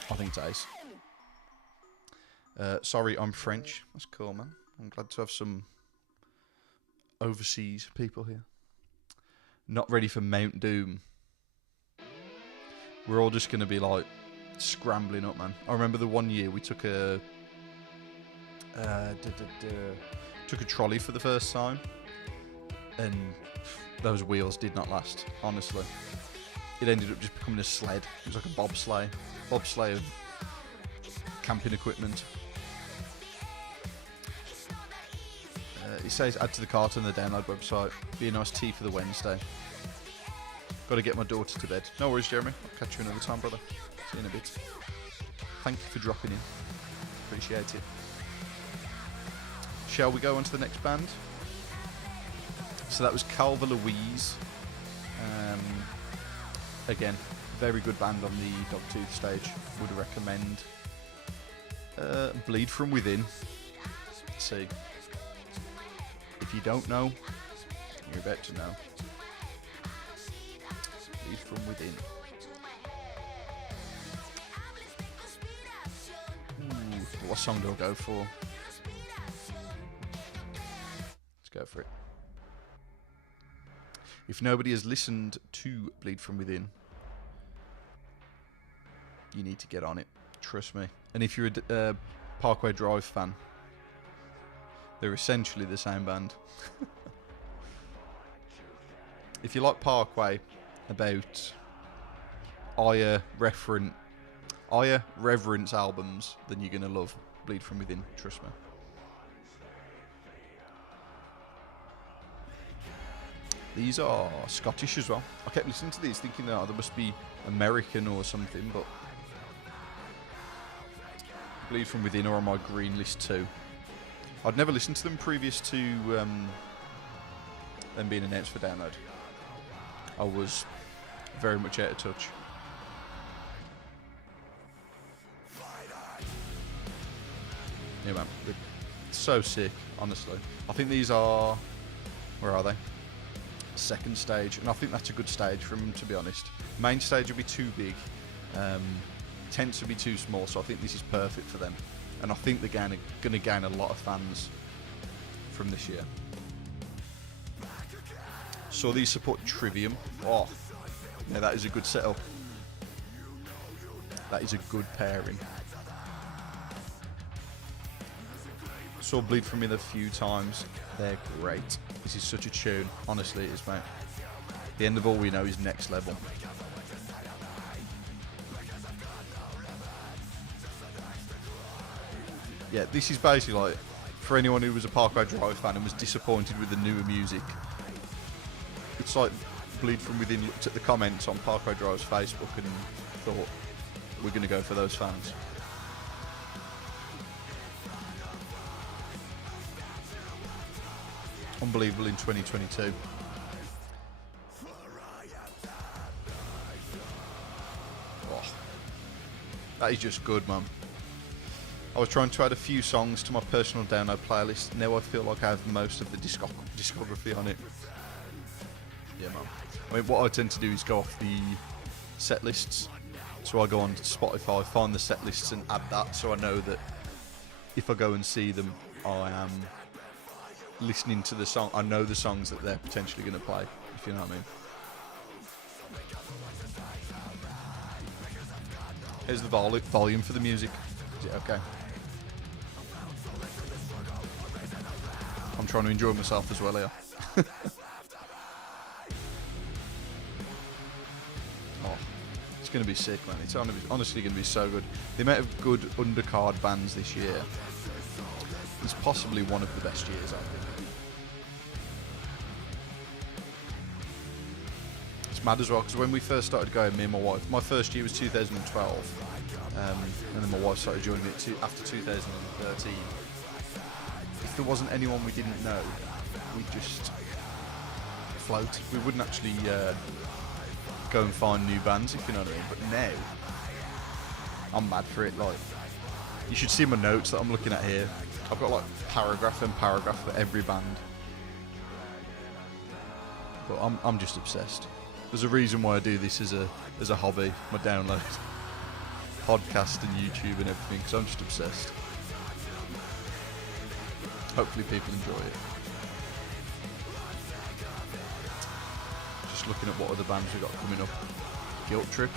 I think it's ace. Sorry, I'm French. That's cool, man. I'm glad to have some overseas people here. Not ready for Mount Doom. We're all just going to be like scrambling up, man. I remember the one year we took a trolley for the first time, and those wheels did not last, honestly. It ended up just becoming a sled. It was like a bobsleigh of camping equipment. It says add to the cart on the Download website. Be a nice tea for the Wednesday. Got to get my daughter to bed. No worries, Jeremy. I'll catch you another time, brother. See you in a bit. Thank you for dropping in. Appreciate it. Shall we go on to the next band? So that was Calva Louise. Again, very good band on the Dogtooth stage. Would recommend. Bleed From Within. Let's see. If you don't know, you're about to know. Bleed From Within. Ooh, what song do I go for? Let's go for it. If nobody has listened to Bleed From Within, you need to get on it. Trust me. And if you're a Parkway Drive fan, they're essentially the same band. if you like Parkway about reverence albums, then you're gonna love Bleed From Within. Trust me. These are Scottish as well. I kept listening to these thinking that they must be American or something, but Bleed From Within are on my green list too. I'd never listened to them previous to them being announced for download. I was very much out of touch. Yeah, man, they're so sick, honestly. I think these are... Where are they? Second stage, and I think that's a good stage for them, to be honest. Main stage will be too big, tents will be too small, so I think this is perfect for them, and I think they're going to gain a lot of fans from this year. So these support Trivium. Oh, yeah, that is a good setup. That is a good pairing. Saw Bleed From Within a few times. They're great. This is such a tune. Honestly, it is, mate. The End of All We Know is next level. Yeah, this is basically like, for anyone who was a Parkway Drive fan and was disappointed with the newer music, it's like Bleed From Within looked at the comments on Parkway Drive's Facebook and thought, we're going to go for those fans. Unbelievable in 2022. Oh, that is just good, man. I was trying to add a few songs to my personal download playlist. Now I feel like I have most of the discography on it. Yeah, man. I mean, what I tend to do is go off the set lists. So I go on Spotify, find the set lists and add that, so I know that if I go and see them, I am listening to the song. I know the songs that they're potentially going to play, if you know what I mean. Here's the volume for the music. Is it okay? I'm trying to enjoy myself as well here. Oh, it's going to be sick, man. It's honestly going to be so good. The amount of good undercard bands this year is possibly one of the best years, I think. It's mad as well, because when we first started going, me and my wife, my first year was 2012, and then my wife started joining it after 2013. If there wasn't anyone we didn't know, we'd just float. We wouldn't actually go and find new bands, if you know what I mean. But now, I'm mad for it. Like, you should see my notes that I'm looking at here. I've got like paragraph and paragraph for every band. But I'm just obsessed. There's a reason why I do this as a hobby, my download, podcast and YouTube and everything, because I'm just obsessed. Hopefully people enjoy it. Just looking at what other bands we've got coming up. Guilt Trip.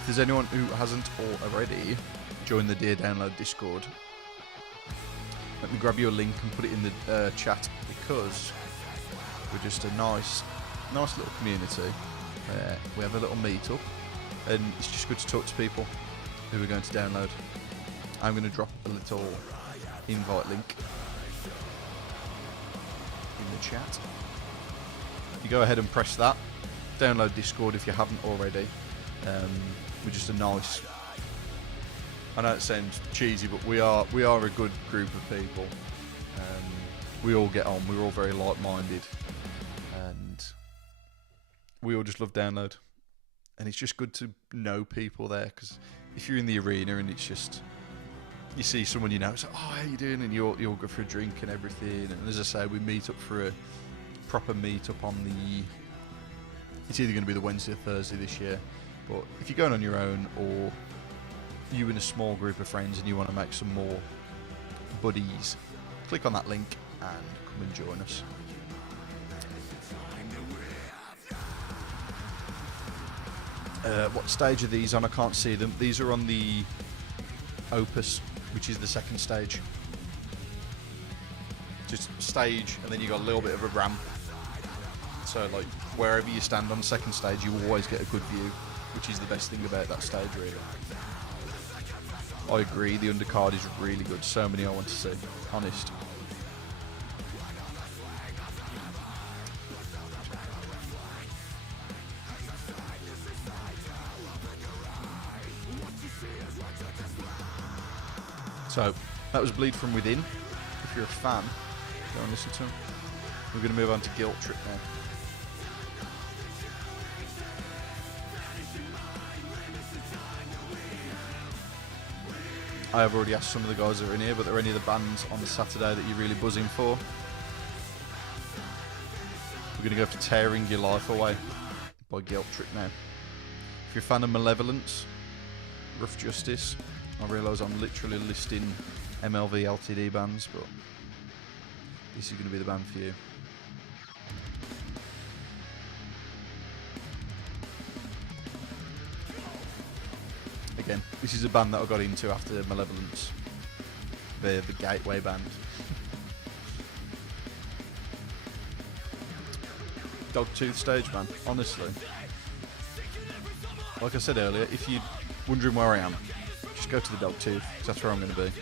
If there's anyone who hasn't already joined the Dear Download Discord, let me grab you a link and put it in the chat, because we're just a nice little community. We have a little meet-up, and it's just good to talk to people who are going to download. I'm going to drop a little invite link in the chat. You go ahead and press that. Download Discord if you haven't already. We're just a nice... I know it sounds cheesy, but we are a good group of people. We all get on. We're all very like-minded, and we all just love download. And it's just good to know people there, because if you're in the arena and it's just you see someone you know, it's like, oh, how you doing? And you all go for a drink and everything. And as I say, we meet up for a proper meet up on the... It's either going to be the Wednesday or Thursday this year. But if you're going on your own, or you in a small group of friends and you want to make some more buddies, click on that link and come and join us. What stage are these on? I can't see them. These are on the Opus, which is the second stage. just stage, and then you got a little bit of a ramp. So like wherever you stand on the second stage, you always get a good view, which is the best thing about that stage, really. I agree, the undercard is really good. So many I want to see, honest. So, that was Bleed From Within. If you're a fan, go and listen to him. We're going to move on to Guilt Trip now. I have already asked some of the guys that are in here, but are there any of the bands on the Saturday that you're really buzzing for? We're going to go for Tearing Your Life Away by Guilt Trip now. If you're a fan of Malevolence, Rough Justice, I realise I'm literally listing MLV LTD bands, but this is going to be the band for you. Again, this is a band that I got into after Malevolence. The gateway band. Dogtooth stage, man. Honestly. Like I said earlier, if you're wondering where I am, just go to the Dogtooth, 'cause that's where I'm going to be.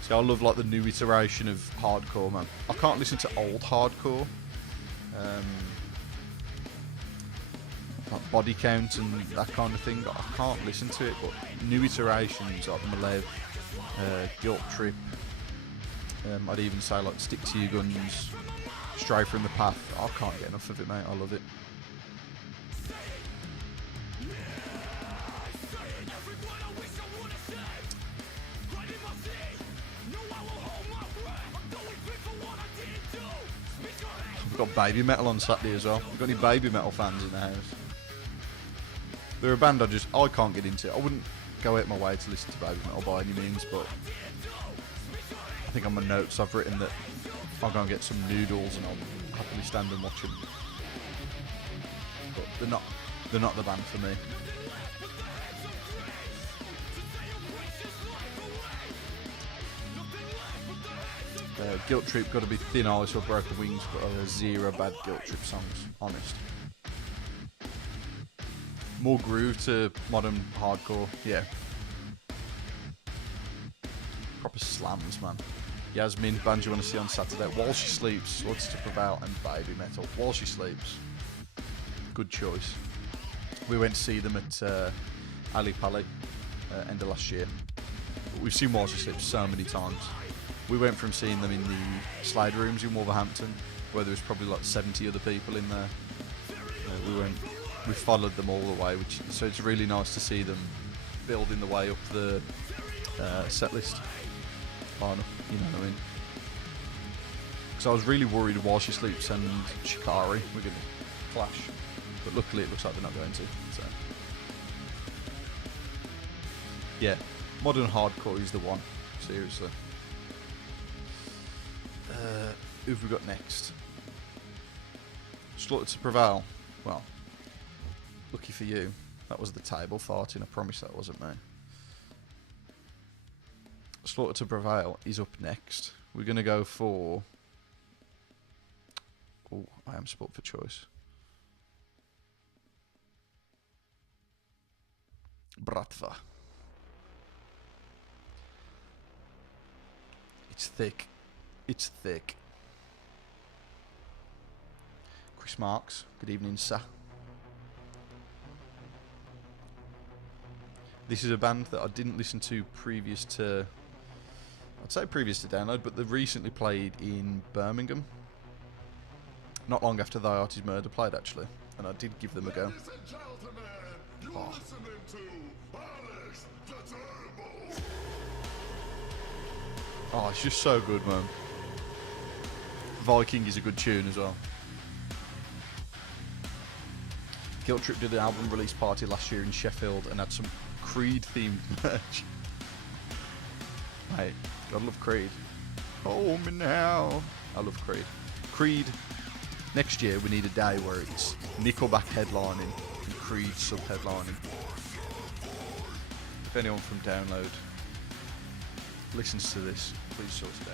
See, I love like the new iteration of hardcore, man. I can't listen to old hardcore. Like Body Count and that kind of thing. I can't listen to it, but new iterations like Malev, Guilt Trip, I'd even say like Stick to Your Guns, Stray From the Path. I can't get enough of it, mate. I love it. We've got Baby Metal on Saturday as well. We've got any Baby Metal fans in the house? They're a band I can't get into. I wouldn't go out my way to listen to Baby Metal by any means, but I think on my notes I've written that I'll go and get some noodles and I'll happily stand and watch them. But they're not the band for me. Guilt Trip, got to be Thin Ice or Broken Wings, but zero bad Guilt Trip songs, honest. More groove to modern hardcore, yeah. Proper slams, man. Yasmin, band you want to see on Saturday. While She Sleeps, Slugs to Prevail, and Baby Metal. While She Sleeps, good choice. We went to see them at Ali Pali end of last year. But we've seen While She Sleeps so many times. We went from seeing them in the Slide Rooms in Wolverhampton, where there was probably like 70 other people in there. We followed them all the way, so it's really nice to see them building the way up the set list. You know what I mean? Because I was really worried While She Sleeps and Shikari were going to clash, but luckily it looks like they're not going to. So yeah, modern hardcore is the one. Seriously. Who have we got next? Slaughter to Prevail. Well, lucky for you, that was the table farting. I promise that wasn't me. Slaughter to Prevail is up next. We're going to go for... Oh, I am spot for choice. Bratva. It's thick. It's thick. Chris Marks, good evening, sir. This is a band that I didn't listen to previous to... I'd say previous to download, but they recently played in Birmingham. Not long after Thy Art Is Murder played, actually. And I did give them a go. Oh. Oh, it's just so good, man. Viking is a good tune as well. Guilt Trip did an album release party last year in Sheffield and had some Creed-themed merch. Mate, gotta love Creed. Hold me now. I love Creed. Creed, next year we need a day where it's Nickelback headlining and Creed sub-headlining. If anyone from Download listens to this, please sort it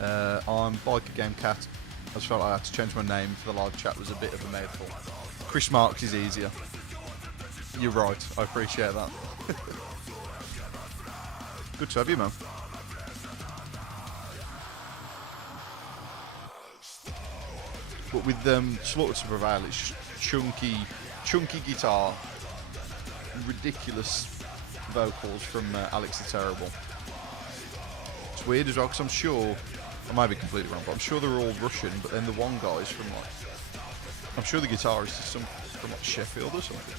out. I'm Biker Game Cat. I just felt like I had to change my name for the live chat. It was a bit of a mouthful. Chris Marks is easier. You're right. I appreciate that. Good to have you, man. But with Slaughter to Prevail, it's chunky guitar, ridiculous vocals from Alex the Terrible. It's weird as well, because I'm sure, I might be completely wrong, but I'm sure they're all Russian, but then the one guy's from like, I'm sure the guitarist is from like Sheffield or something.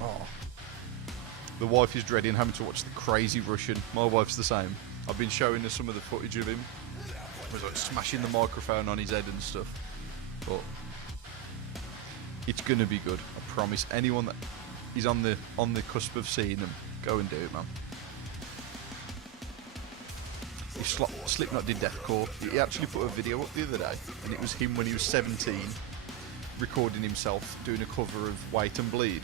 Oh. The wife is dreading having to watch the crazy Russian. My wife's the same. I've been showing her some of the footage of him. He was like smashing the microphone on his head and stuff. But it's gonna be good. I promise. Anyone that is on the cusp of seeing him, go and do it, man. If Slipknot did deathcore, he actually put a video up the other day, and it was him when he was 17, recording himself doing a cover of Wait and Bleed.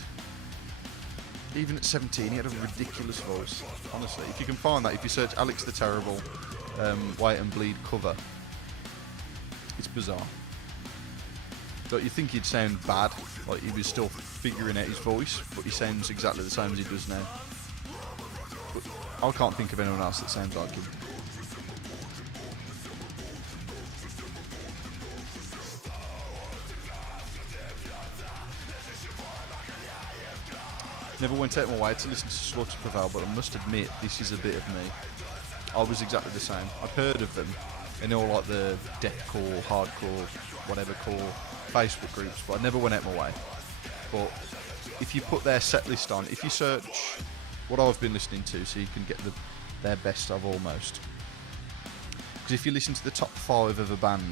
Even at 17, he had a ridiculous voice. Honestly, if you can find that, if you search Alex the Terrible, Wait and Bleed cover, it's bizarre. Don't you think he'd sound bad, like he was still figuring out his voice, but he sounds exactly the same as he does now. But I can't think of anyone else that sounds like him. Never went out of my way to listen to Slaughter to Prevail, but I must admit, this is a bit of me. I was exactly the same. I've heard of them in all like the deathcore, hardcore, whatever core Facebook groups, but I never went out my way. But if you put their set list on, if you search what I've been listening to, so you can get their best of almost. Because if you listen to the top 5 of a band,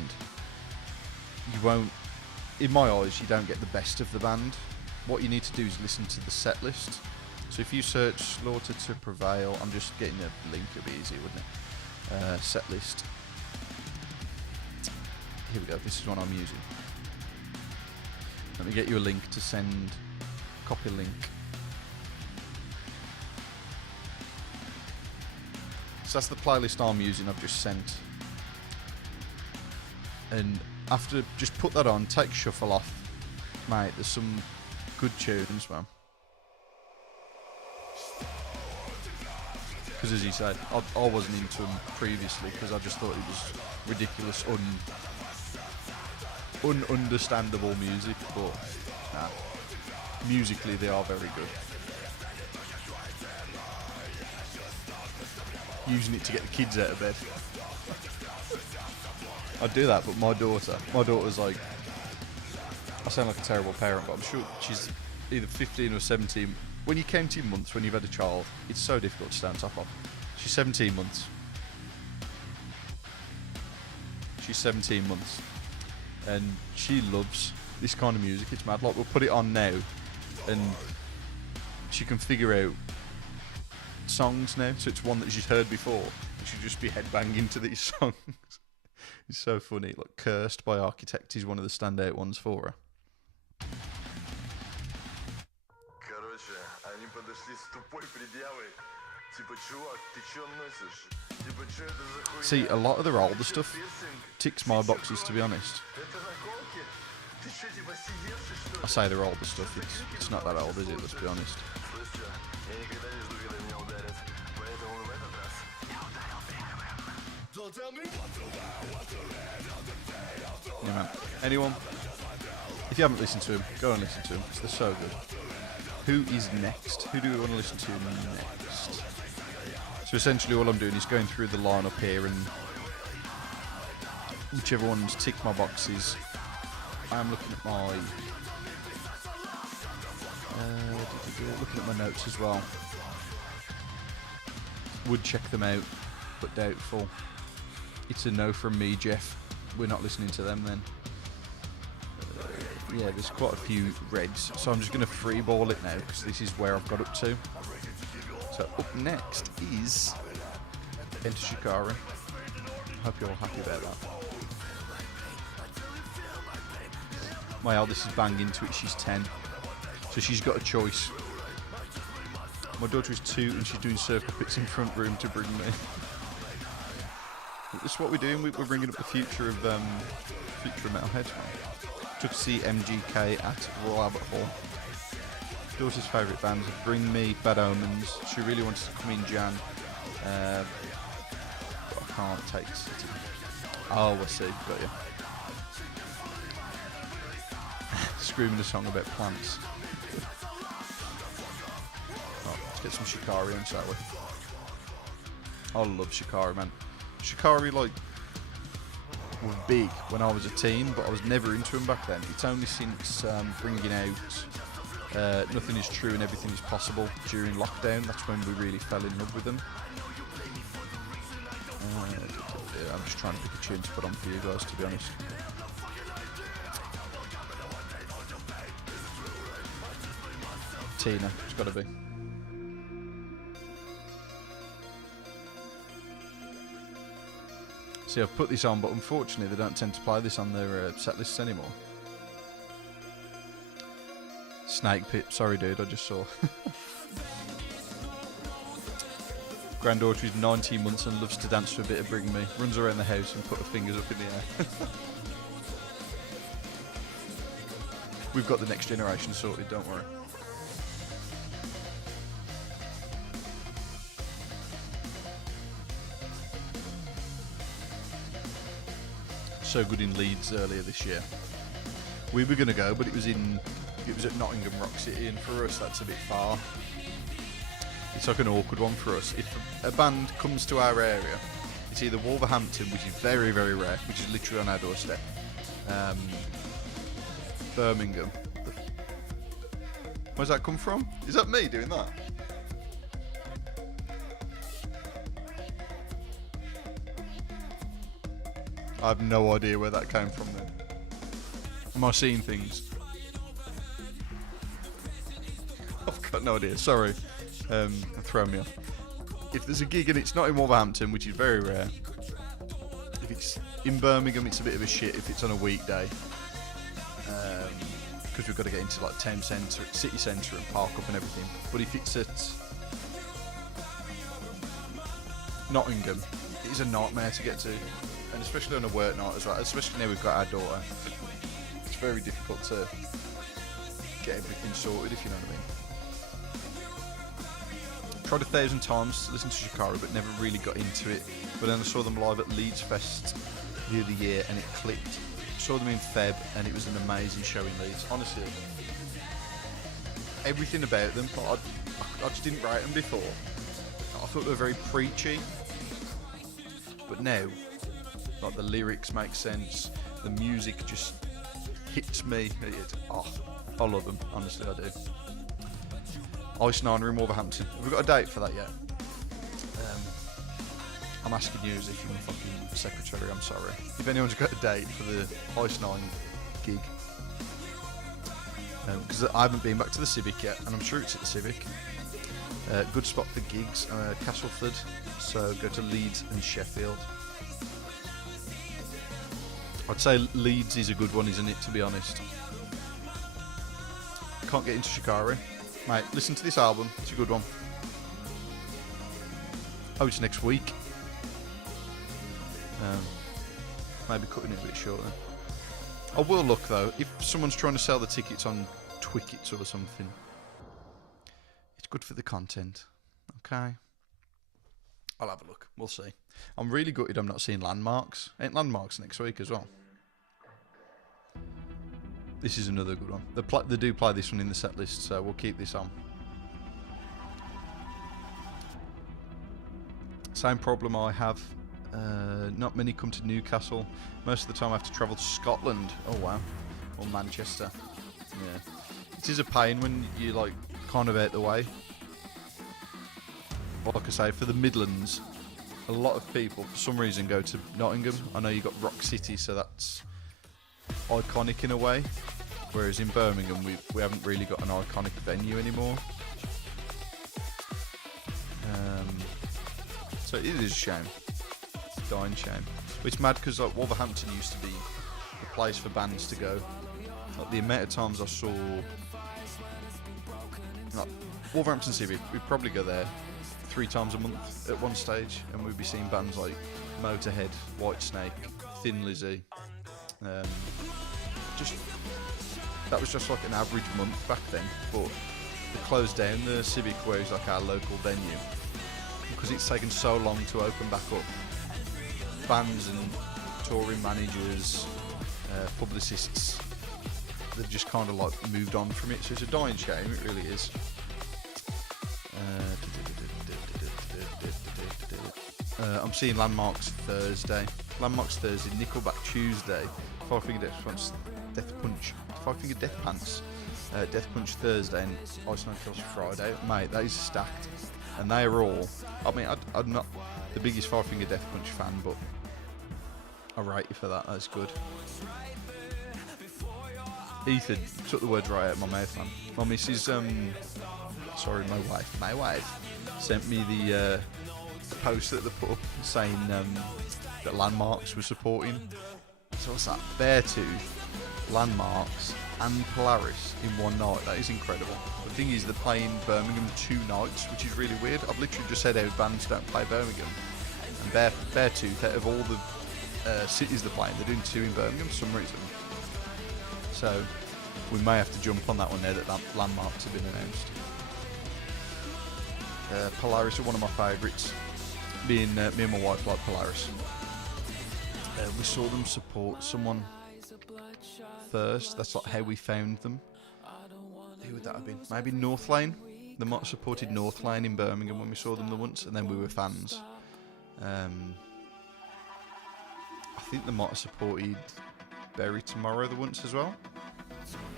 you won't, in my eyes, you don't get the best of the band. What you need to do is listen to the set list. So if you search Slaughter to Prevail, I'm just getting a link, it'll be easier, wouldn't it? Set list. Here we go, this is what I'm using. Let me get you a link to send, copy link. So that's the playlist I'm using, I've just sent. And after, just put that on, take shuffle off. Mate, there's some good tunes, man. Because as you said, I wasn't into them previously because I just thought it was ridiculous, ununderstandable music, but nah, musically they are very good. Using it to get the kids out of bed. I'd do that, but my daughter's like, I sound like a terrible parent, but I'm sure she's either 15 or 17. When you came to your months, when you've had a child, it's so difficult to stay on top of. She's 17 months. She's 17 months. And she loves this kind of music. It's mad. Like, we'll put it on now, and she can figure out songs now. So it's one that she's heard before, and she'll just be headbanging to these songs. It's so funny. Like, Cursed by Architect is one of the standout ones for her. See, a lot of their older stuff ticks my boxes, to be honest. I say their older stuff, it's not that old, is it? Let's be honest. Yeah, man. Anyone? If you haven't listened to him, go and listen to him, because they're so good. Who is next? Who do we want to listen to next? So essentially all I'm doing is going through the lineup here, and whichever ones tick my boxes, I'm looking at my looking at my notes as well. Would check them out, but doubtful. It's a no from me, Jeff. We're not listening to them then. Yeah, there's quite a few reds, so I'm just going to freeball it now because this is where I've got up to. So up next is Enter Shikari. Hope you're all happy about that. My eldest is banging into it. She's 10, so she's got a choice. My daughter is 2 and she's doing circle pits in front room to bring me. This is what we're doing. We're bringing up the future of Metalhead. Took to see MGK at Royal Albert Hall. Daughter's favourite band, Bring Me, Bad Omens. She really wanted to come in Jan, but I can't take it. Oh, I see. Got you. Screaming a song about plants. Let's get some Shikari on, shall we? I love Shikari, man. Shikari, like, were big when I was a teen, but I was never into them back then. It's only since bringing out Nothing Is True and Everything Is Possible during lockdown, that's when we really fell in love with them. I'm just trying to pick a tune to put on for you guys, to be honest. Tina, it's got to be. See, I've put this on, but unfortunately they don't tend to play this on their set lists anymore. Snake Pit, sorry dude, I just saw. Granddaughter is 19 months and loves to dance to a bit of Bring Me. Runs around the house and put her fingers up in the air. We've got the next generation sorted, don't worry. So good in Leeds earlier this year. We were going to go, but it was at Nottingham Rock City, and for us that's a bit far. It's like an awkward one for us. If a band comes to our area, it's either Wolverhampton, which is very, very rare, which is literally on our doorstep, Birmingham. Where's that come from? Is that me doing that? I have no idea where that came from then. Am I seeing things? I've got no idea, sorry. Throw me off. If there's a gig and it's not in Wolverhampton, which is very rare, if it's in Birmingham, it's a bit of a shit if it's on a weekday. Because we've got to get into like town centre, city centre and park up and everything. But if it's at Nottingham, it is a nightmare to get to. And especially on a work night as well, especially now we've got our daughter. It's very difficult to get everything sorted, if you know what I mean. Tried 1,000 times to listen to Shikari, but never really got into it. But then I saw them live at Leeds Fest the other year and it clicked. Saw them in Feb and it was an amazing show in Leeds. Honestly, everything about them, I just didn't rate them before. I thought they were very preachy. But now, like, the lyrics make sense, the music just hits me. I love them, honestly I do. Ice Niner in Wolverhampton. Have we got a date for that yet? I'm asking you as if you're my fucking secretary, I'm sorry. If anyone's got a date for the Ice Nine gig. Because I haven't been back to the Civic yet, and I'm sure it's at the Civic. Good spot for gigs, Castleford, so go to Leeds and Sheffield. I'd say Leeds is a good one, isn't it, to be honest. Can't get into Shikari. Mate, listen to this album, it's a good one. Oh, it's next week. Maybe cutting it a bit shorter. I will look though, if someone's trying to sell the tickets on Twickets or something, it's good for the content. Okay. I'll have a look, we'll see. I'm really gutted I'm not seeing Landmarks. Ain't Landmarks next week as well? This is another good one. They do play this one in the set list, so we'll keep this on. Same problem I have. Not many come to Newcastle. Most of the time I have to travel to Scotland. Oh wow. Or Manchester. Yeah. It is a pain when you're like kind of out the way. Like I say, for the Midlands, a lot of people for some reason go to Nottingham. I know you got Rock City, so that's iconic in a way. Whereas in Birmingham, we haven't really got an iconic venue anymore. So it is a shame. It's a dying shame. It's mad because like Wolverhampton used to be the place for bands to go. Like the amount of times I saw like Wolverhampton City, we'd probably go there 3 times a month at one stage, and we'd be seeing bands like Motorhead, Whitesnake, Thin Lizzy. Just that was just like an average month back then, but they closed down the Civic, where is like our local venue, because it's taken so long to open back up. Bands and touring managers, publicists, they've just kind of like moved on from it, so it's a dying shame, it really is. I'm seeing Landmarks Thursday, Nickelback Tuesday, Five Finger Death Pants, Death Punch Thursday, and Iceland Kills Friday. Mate, that is stacked, and they are all. I mean, I'm not the biggest Five Finger Death Punch fan, but I rate you for that. That's good. Ethan took the words right out of my mouth, man. My missus, my wife sent me the post that they put up saying that Landmarks were supporting. So what's that? Beartooth, Landmarks, and Polaris in one night. That is incredible. The thing is, they're playing Birmingham 2 nights, which is really weird. I've literally just said how bands don't play Birmingham. And Beartooth, out of all the cities they're playing, they're doing 2 in Birmingham for some reason. So we may have to jump on that one now that Landmarks have been announced. Polaris are one of my favourites. Me and my wife like Polaris. We saw them support someone first. That's like how we found them. Who would that have been? Maybe North Lane. They might have supported North Lane in Birmingham when we saw them the once, and then we were fans. I think they might have supported Bury Tomorrow the once as well.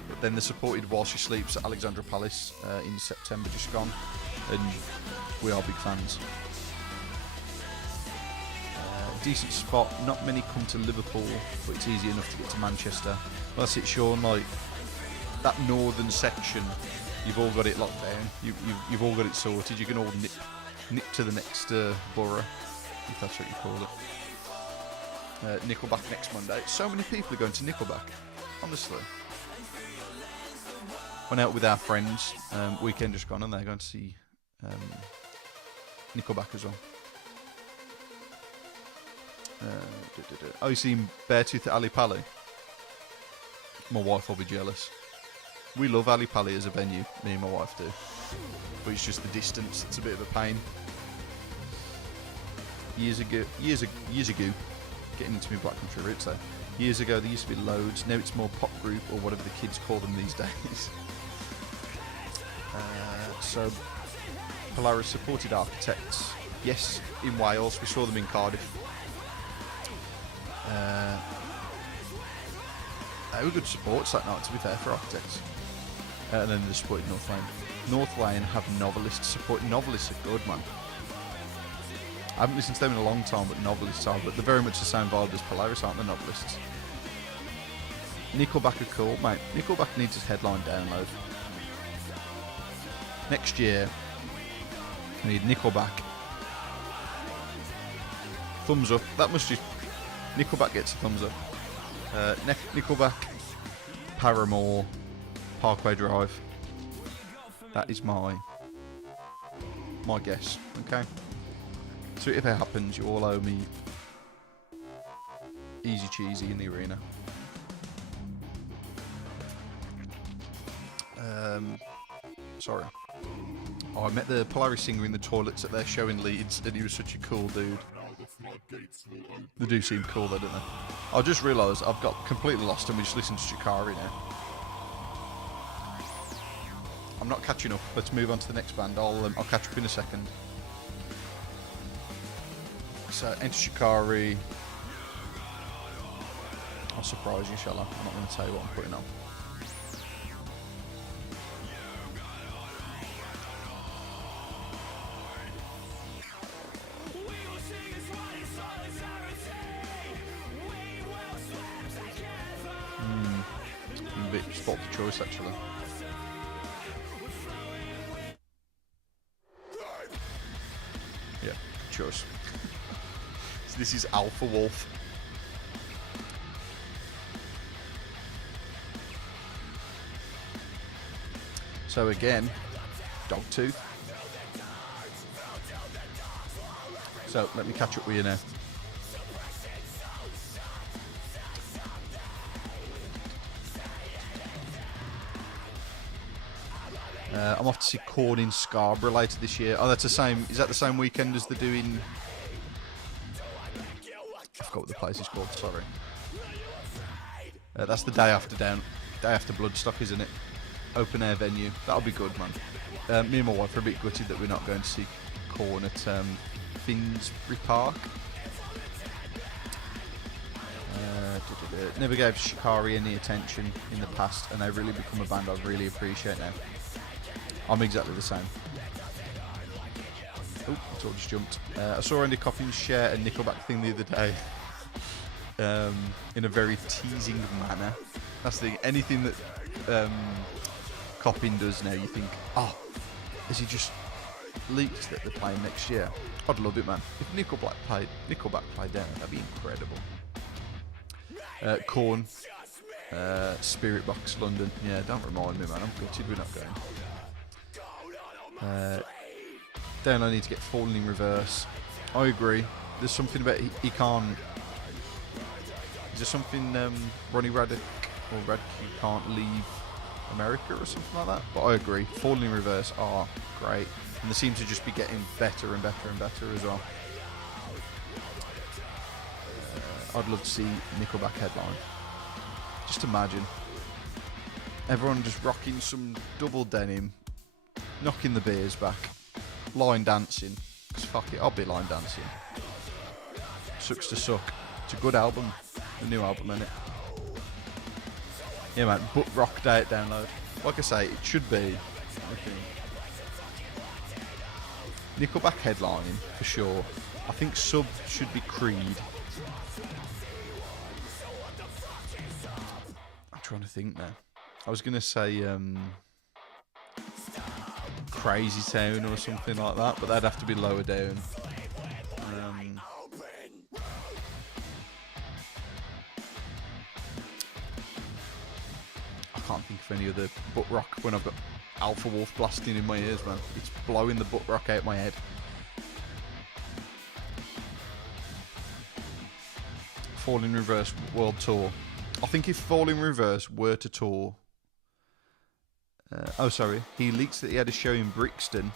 But then they supported While She Sleeps at Alexandra Palace in September just gone, and we are big fans. Decent spot. Not many come to Liverpool, but it's easy enough to get to Manchester. Well, that's it, Sean. Like that northern section, you've all got it locked down. You've all got it sorted. You can all nip to the next borough, if that's what you call it. Nickelback next Monday. So many people are going to Nickelback. Honestly, went out with our friends weekend just gone, and they're going to see Nickelback as well. Oh, you seen Beartooth at Ali Pali? My wife will be jealous. We love Ali Pali as a venue, me and my wife do. But it's just the distance, it's a bit of a pain. Years ago, getting into my Black Country roots though. Years ago there used to be loads, now it's more pop group or whatever the kids call them these days. So, Polaris supported Architects. Yes, in Wales, we saw them in Cardiff. They were good supports that night, to be fair, for Architects. And then they supported North Lane. North Lane have Novelists support. Novelists are good, man. I haven't listened to them in a long time, but Novelists are. But they're very much the same vibe as Polaris, aren't they, Novelists? Nickelback are cool, mate. Nickelback needs its headline download. Next year, we need Nickelback. Thumbs up. That must just... Nickelback gets a thumbs up. Nickelback, Paramore, Parkway Drive. That is my guess. Okay. So if it happens, you all owe me Easy Cheesy in the arena. Sorry. Oh, I met the Polaris singer in the toilets at their show in Leeds, and he was such a cool dude. They do seem cool though, don't they? I just realised I've got completely lost and we just listened to Shikari now. I'm not catching up. Let's move on to the next band. I'll catch up in a second. So, Enter Shikari. I'll surprise you, shall I? I'm not going to tell you what I'm putting on. A bit spot for choice, actually. Yeah, choice. So this is Alpha Wolf So again, Dogtooth. So let me catch up with you now. I'm off to see Korn in Scarborough later this year. Oh, that's the same. Is that the same weekend as they're doing? I forgot what the place is called. Sorry. That's the day after Bloodstock, isn't it? Open air venue. That'll be good, man. Me and my wife are a bit gutted that we're not going to see Korn at Finsbury Park. Never gave Shikari any attention in the past, and they've really become a band I really appreciate now. I'm exactly the same. Oh, it's all just jumped. I saw Andy Coffin share a Nickelback thing the other day in a very teasing manner. That's the thing. Anything that Coppin does now, you think, oh, has he just leaked that they're playing next year? I'd love it, man. If Nickelback played down, that'd be incredible. Korn, Spirit Box, London. Yeah, don't remind me, man. I'm gutted we're not going. Then I need to get Falling in Reverse. I agree. There's something about he can't. Is there something Ronnie Radke or Radke can't leave America or something like that? But I agree. Falling in Reverse are great, and they seem to just be getting better and better and better as well. I'd love to see Nickelback headline. Just imagine everyone just rocking some double denim, knocking the beers back, line dancing. Because fuck it, I'll be line dancing. Sucks to suck. It's a good album, the new album, innit? Yeah, man. Book Rock Day at download. Like I say, it should be. I think Nickelback headlining for sure. I think sub should be Creed. I'm trying to think now. I was gonna say Crazy Town or something like that, but that'd have to be lower down. I can't think of any other butt rock when I've got Alpha Wolf blasting in my ears, man. It's blowing the butt rock out my head. Fall in Reverse World Tour. I think if Fall in Reverse were to tour... he leaks that he had a show in Brixton.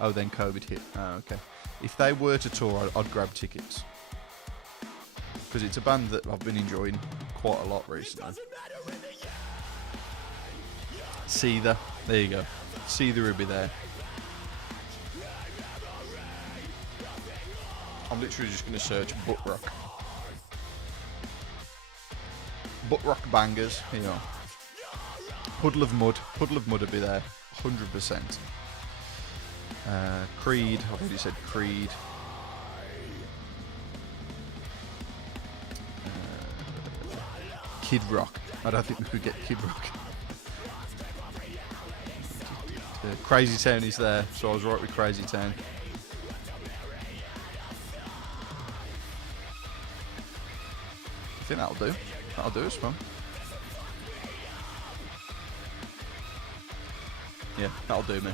Oh, then COVID hit. Oh, okay. If they were to tour, I'd grab tickets. Because it's a band that I've been enjoying quite a lot recently. Seether. There you go. Seether would be there. I'm literally just going to search butt rock. Butt rock bangers. Here you are. Puddle of Mud. Puddle of Mud would be there. 100%. Creed. I've already said Creed. Kid Rock. I don't think we could get Kid Rock. Crazy Town is there, so I was right with Crazy Town. I think that'll do. That'll do us, man. Yeah, that'll do me.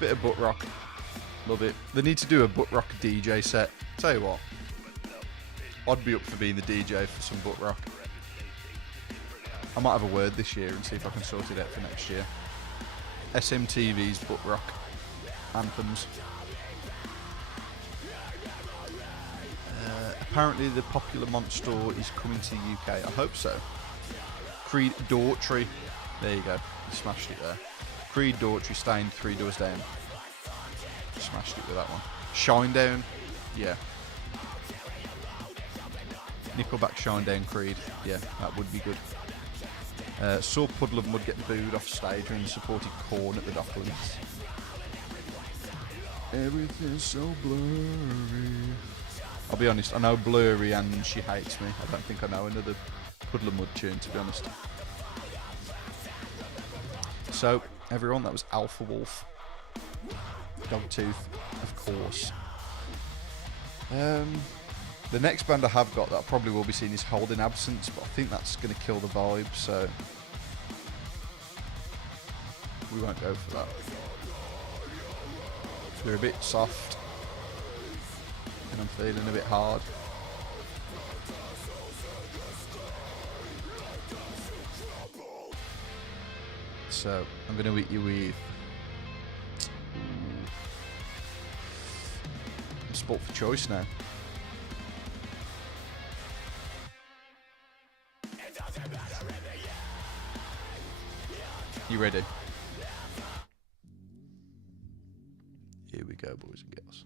Bit of butt rock. Love it. They need to do a butt rock DJ set. Tell you what, I'd be up for being the DJ for some butt rock. I might have a word this year and see if I can sort it out for next year. SMTV's butt rock anthems. Apparently the Popular Mont store is coming to the UK. I hope so. Creed Daughtry. There you go. You smashed it there. Creed Daughtry staying 3 doors down. Smashed it with that one. Shinedown. Yeah. Nickelback, Shinedown, Creed. Yeah, that would be good. Saw Puddle of Mud get booed off stage when he supported Korn at the Docklands. Everything's so blurry. I'll be honest, I know Blurry and She Hates Me. I don't think I know another Puddle of Mud tune, to be honest. So, everyone, that was Alpha Wolf. Dogtooth, of course. The next band I have got that I probably will be seeing is Holding Absence, but I think that's going to kill the vibe, so we won't go for that. They're a bit soft, and I'm feeling a bit hard. So I'm going to hit you with Sport for Choice now. You ready? Here we go, boys and girls.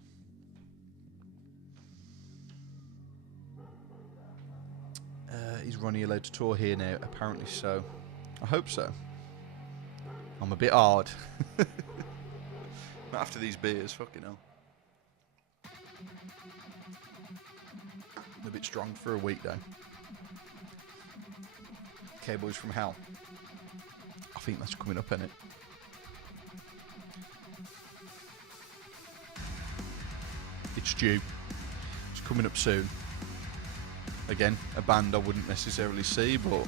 Is Ronnie allowed to tour here now? Apparently so. I hope so. I'm a bit hard. Not after these beers, fucking hell. I'm a bit strong for a weekday. Cowboys from Hell. I think that's coming up, isn't it? It's due. It's coming up soon. Again, a band I wouldn't necessarily see, but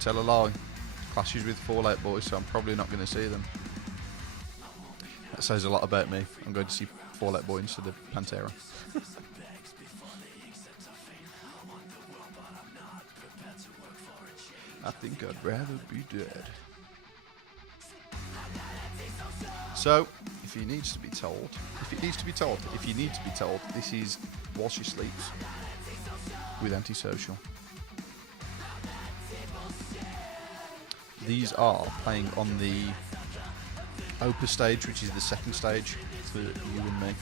tell a lie. Clashes with Fall Out Boy, so I'm probably not going to see them. That says a lot about me. I'm going to see Fall Out Boy instead of Pantera. I think I'd rather be dead. So, if he needs to be told, this is While She Sleeps with Antisocial. These are playing on the Opus stage, which is the second stage for you and me.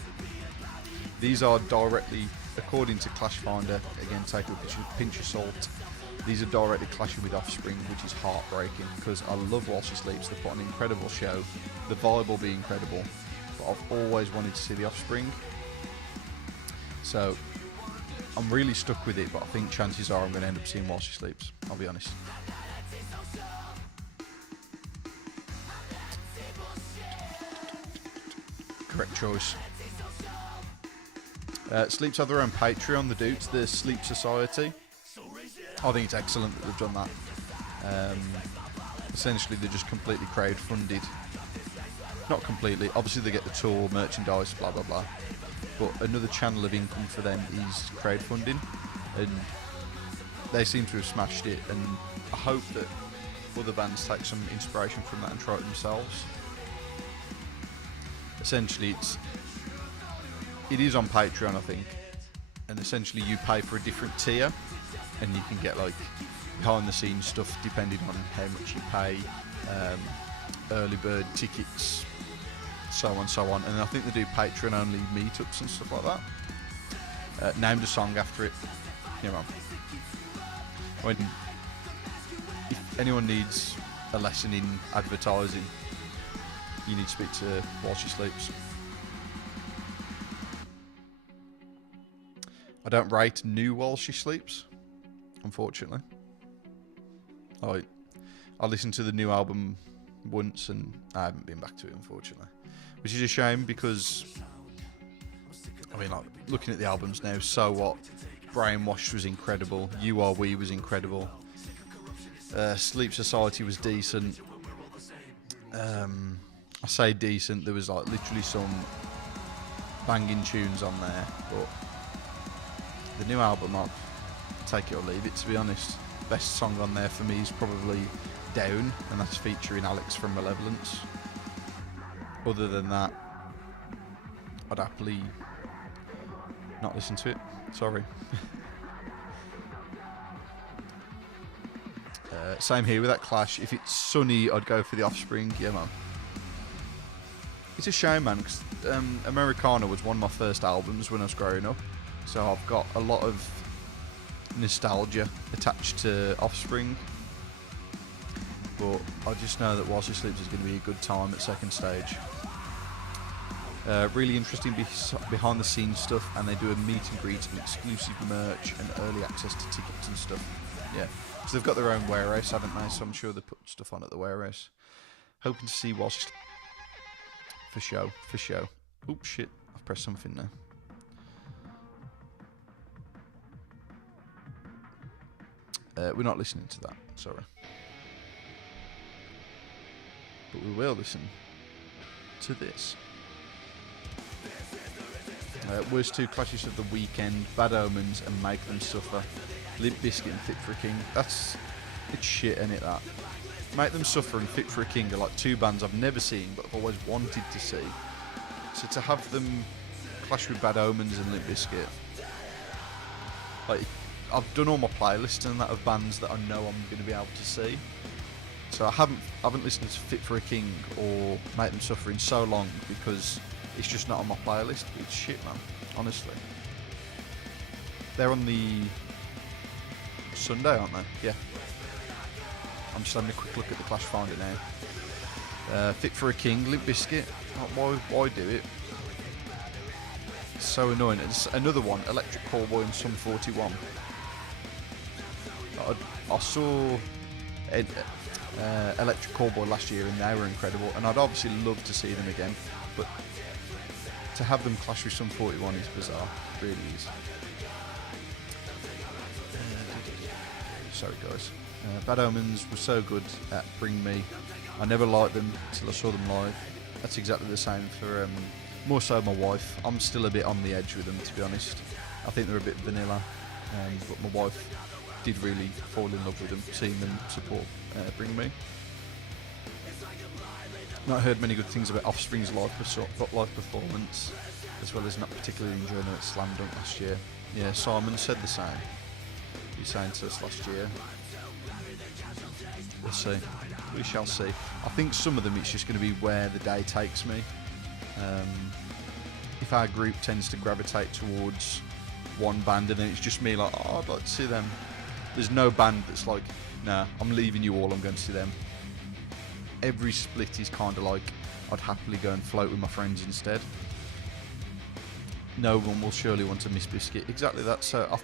These are directly, according to Clash Finder, again take it with a pinch of salt, these are directly clashing with Offspring, which is heartbreaking because I love While She Sleeps. They put on an incredible show. The vibe will be incredible, but I've always wanted to see the Offspring. So I'm really stuck with it, but I think chances are I'm going to end up seeing While She Sleeps. I'll be honest. Correct choice. Sleeps have their own Patreon, the dudes, the Sleep Society. I think it's excellent that they've done that. Essentially, they're just completely crowd-funded. Not completely. Obviously, they get the tour, merchandise, blah, blah, blah. But another channel of income for them is crowdfunding. And they seem to have smashed it. And I hope that other bands take some inspiration from that and try it themselves. Essentially, it is on Patreon, I think. And essentially, you pay for a different tier. And you can get like behind the scenes stuff depending on how much you pay, early bird tickets, so on, so on. And I think they do Patreon only meetups and stuff like that. Named a song after it. You know, if anyone needs a lesson in advertising, you need to speak to While She Sleeps. I don't rate new While She Sleeps, unfortunately. I listened to the new album once and I haven't been back to it, unfortunately. Which is a shame because, I mean, like, looking at the albums now, So What? Brainwashed was incredible. You Are We was incredible. Sleep Society was decent. I say decent, there was like literally some banging tunes on there, but the new album, I'll take it or leave it, to be honest. Best song on there for me is probably Down, and that's featuring Alex from Malevolence. Other than that, I'd happily not listen to it. Sorry. Same here with that Clash. If it's sunny, I'd go for the Offspring. Yeah, man. It's a shame, man, because Americana was one of my first albums when I was growing up. So I've got a lot of nostalgia attached to Offspring. But I just know that While She Sleeps is going to be a good time at second stage. Really interesting behind the scenes stuff, and they do a meet and greet and exclusive merch and early access to tickets and stuff. Yeah, so they've got their own warehouse, haven't they? So I'm sure they put stuff on at the warehouse. Hoping to see While She Sleeps. For show. Oops, shit, I've pressed something now. We're not listening to that, sorry. we will listen to this. Worst two clashes of the weekend: Bad Omens and Make Them Suffer. Limp Bizkit and Fit for a King. It's shit, ain't it, that? Make Them Suffer and Fit for a King are like two bands I've never seen but I've always wanted to see. So to have them clash with Bad Omens and Limp Bizkit, like, I've done all my playlists and that of bands that I know I'm going to be able to see. So I haven't listened to Fit for a King or Make Them Suffer in so long because it's just not on my playlist. It's shit, man. Honestly. They're on the Sunday, aren't they? Yeah. I'm just having a quick look at the Clash Finder now. Fit for a King, Limp Bizkit. Why do it? It's so annoying. It's another one, Electric Callboy and Sum 41. I saw Electric Callboy last year and they were incredible, and I'd obviously love to see them again, but to have them clash with Sum 41 is bizarre. It really is. Sorry guys. Bad Omens were so good at Bring Me. I never liked them until I saw them live. That's exactly the same for more so my wife. I'm still a bit on the edge with them, to be honest. I think they're a bit vanilla, but my wife did really fall in love with them, seeing them support Bring Me. Not heard many good things about Offspring's live performance, as well as not particularly enjoying it at Slam Dunk last year. Yeah, Simon said the same. He was saying to us last year. We'll see. We shall see. I think some of them it's just going to be where the day takes me. If our group tends to gravitate towards one band and then it's just me like, oh, I'd like to see them. There's no band that's like, nah, I'm leaving you all, I'm going to see them. Every split is kind of like, I'd happily go and float with my friends instead. No one will surely want to miss Bizkit. Exactly that. So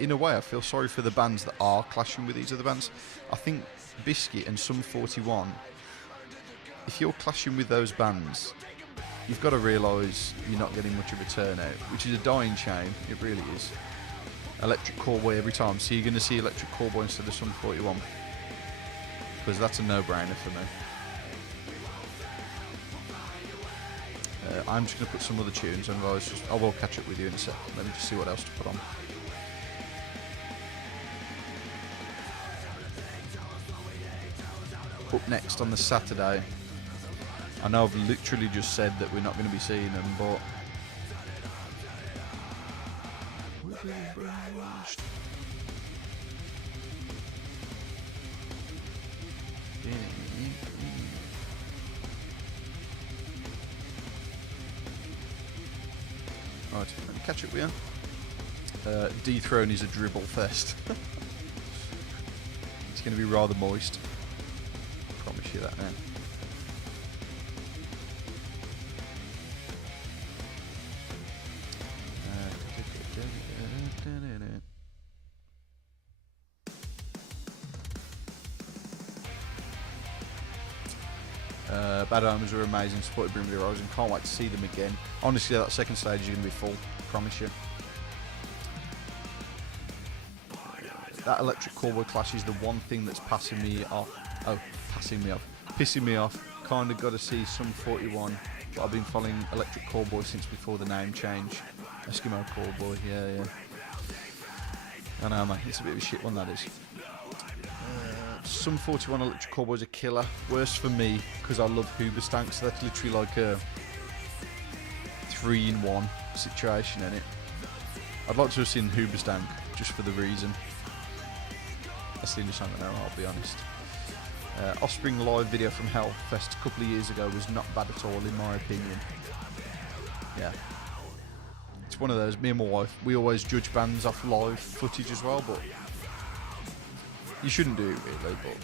in a way I feel sorry for the bands that are clashing with these other bands. I think Bizkit and Sum 41, if you're clashing with those bands, you've got to realise you're not getting much of a turnout, which is a dying shame. It really is. Electric Callboy every time, so you're going to see Electric Callboy instead of Sum 41, because that's a no-brainer for me. I'm just going to put some other tunes and I will catch up with you in a second. Let me just see what else to put on. Up next on the Saturday, I know I've literally just said that we're not going to be seeing them, but right, let me catch up with you. Dethrone is a dribble fest. It's going to be rather moist. I promise you that now. Bad Omens were amazing, supported Bring Me the Horizon, can't wait to see them again. Honestly, that second stage is going to be full, promise you. That Electric Callboy clash is the one thing that's pissing me off. Kind of got to see Sum 41, but I've been following Electric Callboy since before the name change. Eskimo Callboy, yeah. I know, man, it's a bit of a shit one, that is. Sum 41 Electric Callboy's a killer. Worse for me, because I love Hoobastank, so that's literally like a 3-in-1 situation, innit? I'd like to have seen Hoobastank, just for the reason. That's the only song I know, I'll be honest. Offspring live video from Hellfest a couple of years ago was not bad at all, in my opinion. Yeah. It's one of those, me and my wife, we always judge bands off live footage as well, but you shouldn't do it really, but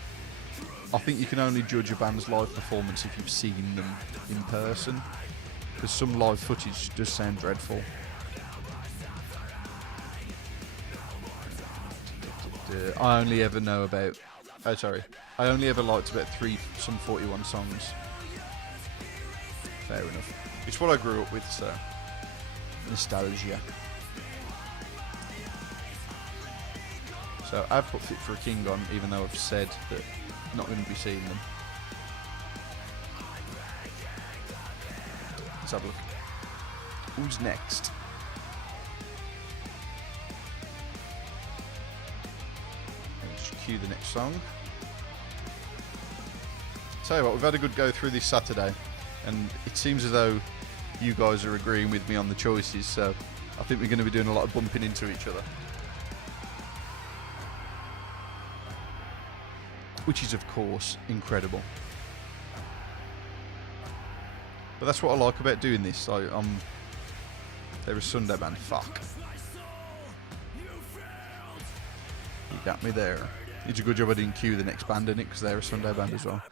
I think you can only judge a band's live performance if you've seen them in person, because some live footage does sound dreadful. I only ever liked about 3 Sum 41 songs. Fair enough. It's what I grew up with, so nostalgia. So I've put Fit for a King on, even though I've said that I'm not going to be seeing them. Let's have a look. Who's next? Let's cue the next song. Tell you what, we've had a good go through this Saturday, and it seems as though you guys are agreeing with me on the choices, so I think we're going to be doing a lot of bumping into each other. Which is, of course, incredible. But that's what I like about doing this. They're a Sunday band. Fuck. You got me there. It's a good job I didn't cue the next band in it, because they're a Sunday band as well.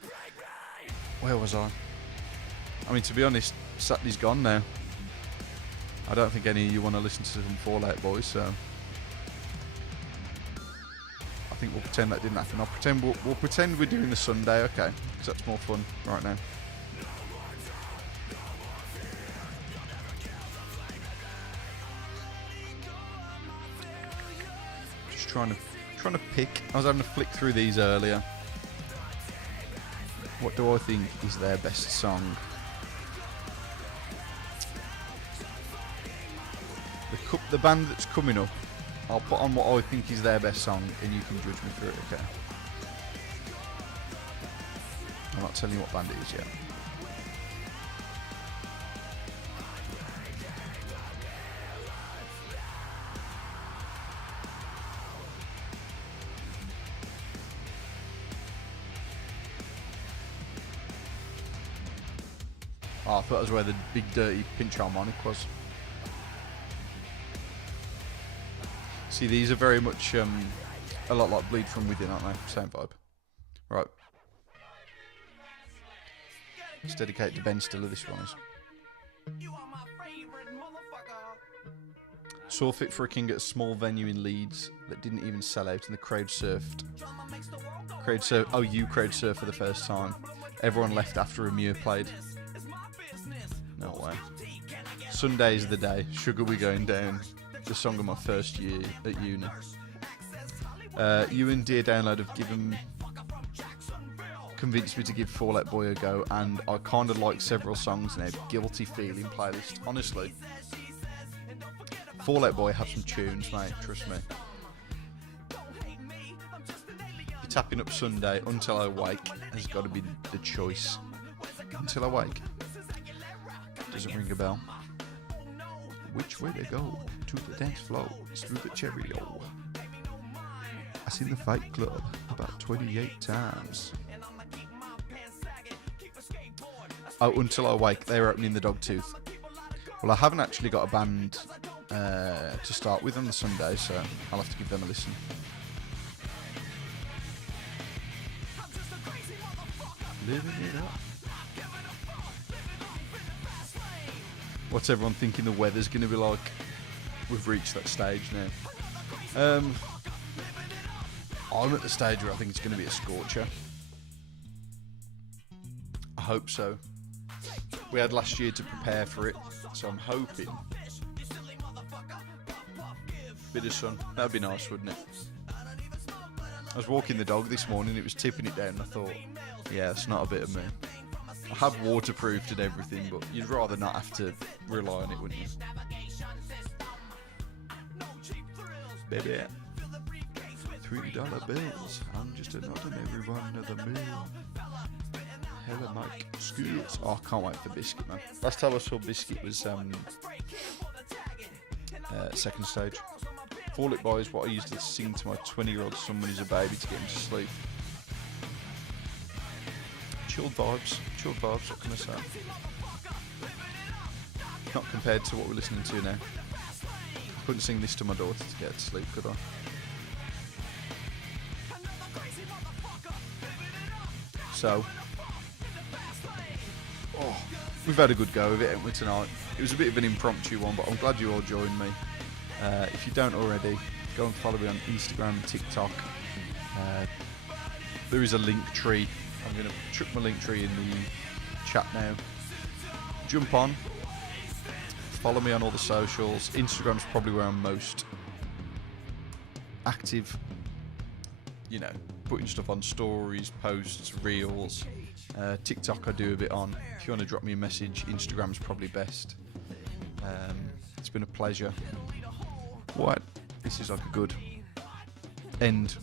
Where was I? I mean, to be honest, Saturday's gone now. I don't think any of you want to listen to some Fall Out Boy, so I think we'll pretend that didn't happen. We'll pretend we're doing the Sunday, okay? Because that's more fun right now. Just trying to pick. I was having to flick through these earlier. What do I think is their best song? The band that's coming up, I'll put on what I think is their best song, and you can judge me for it, okay? I'm not telling you what band it is yet. Oh, I thought that was where the big dirty pinch harmonic was. See, these are very much a lot like Bleed From Within, aren't they? Same vibe. Right. It's dedicated to Ben Stiller, this one is. Saw Fit for a King at a small venue in Leeds that didn't even sell out, and the crowd surfed. Oh, you crowd surfed for the first time. Everyone left after Amir played. No way. Sunday's the day. Sugar We Going Down. The song of my first year at uni. You and Dear Download have convinced me to give Fall Out Boy a go, and I kind of like several songs now. Guilty Feeling playlist. Honestly, Fall Out Boy have some tunes, mate. Trust me. You're tapping up Sunday. Until I Wake has got to be the choice. Until I Wake. Does it ring a bell? Which way to go? To the dance floor, through the Cheerio. I seen the Fight Club about 28 times. Oh, Until I Wake, they're opening the Dogtooth. Well, I haven't actually got a band to start with on the Sunday, so I'll have to give them a listen. Living it up. What's everyone thinking the weather's going to be like? We've reached that stage now. I'm at the stage where I think it's going to be a scorcher. I hope so. We had last year to prepare for it, so I'm hoping. Bit of sun. That'd be nice, wouldn't it? I was walking the dog this morning, it was tipping it down, and I thought, yeah, it's not a bit of me. I have waterproofed and everything, but you'd rather not have to rely on it, wouldn't you? Baby, $3 bills. I'm just an ordinary one of the mill. Hella Mike Schools. Oh, I can't wait for Biscuit, man. Last time I saw Biscuit was second stage. Fall Out Boy is what I used to sing to my 20-year-old son when he was a baby to get him to sleep. Chilled vibes, what can I say? Not compared to what we're listening to now. I couldn't sing this to my daughter to get her to sleep, could I? So, we've had a good go of it, haven't we, tonight? It was a bit of an impromptu one, but I'm glad you all joined me. If you don't already, go and follow me on Instagram, TikTok. There is a link tree. I'm going to chuck my link tree in the chat now. Jump on. Follow me on all the socials. Instagram's probably where I'm most active. You know, putting stuff on stories, posts, reels. TikTok I do a bit on. If you want to drop me a message, Instagram's probably best. It's been a pleasure. What? This is like a good end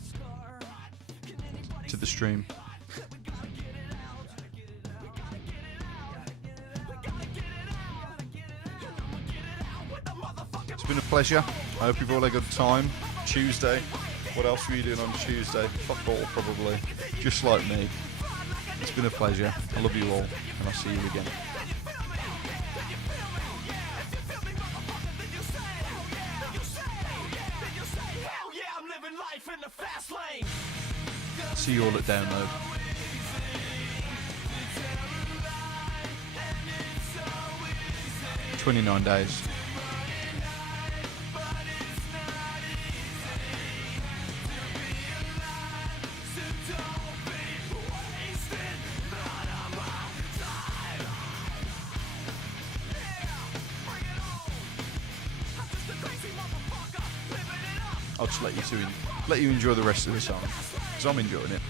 to the stream. It's been a pleasure. I hope you've all had a good time. Tuesday. What else were you doing on Tuesday? Fuck all, probably. Just like me. It's been a pleasure. I love you all, and I'll see you again. See you all at download. 29 days. I'll just let you enjoy the rest of the song, because I'm enjoying it.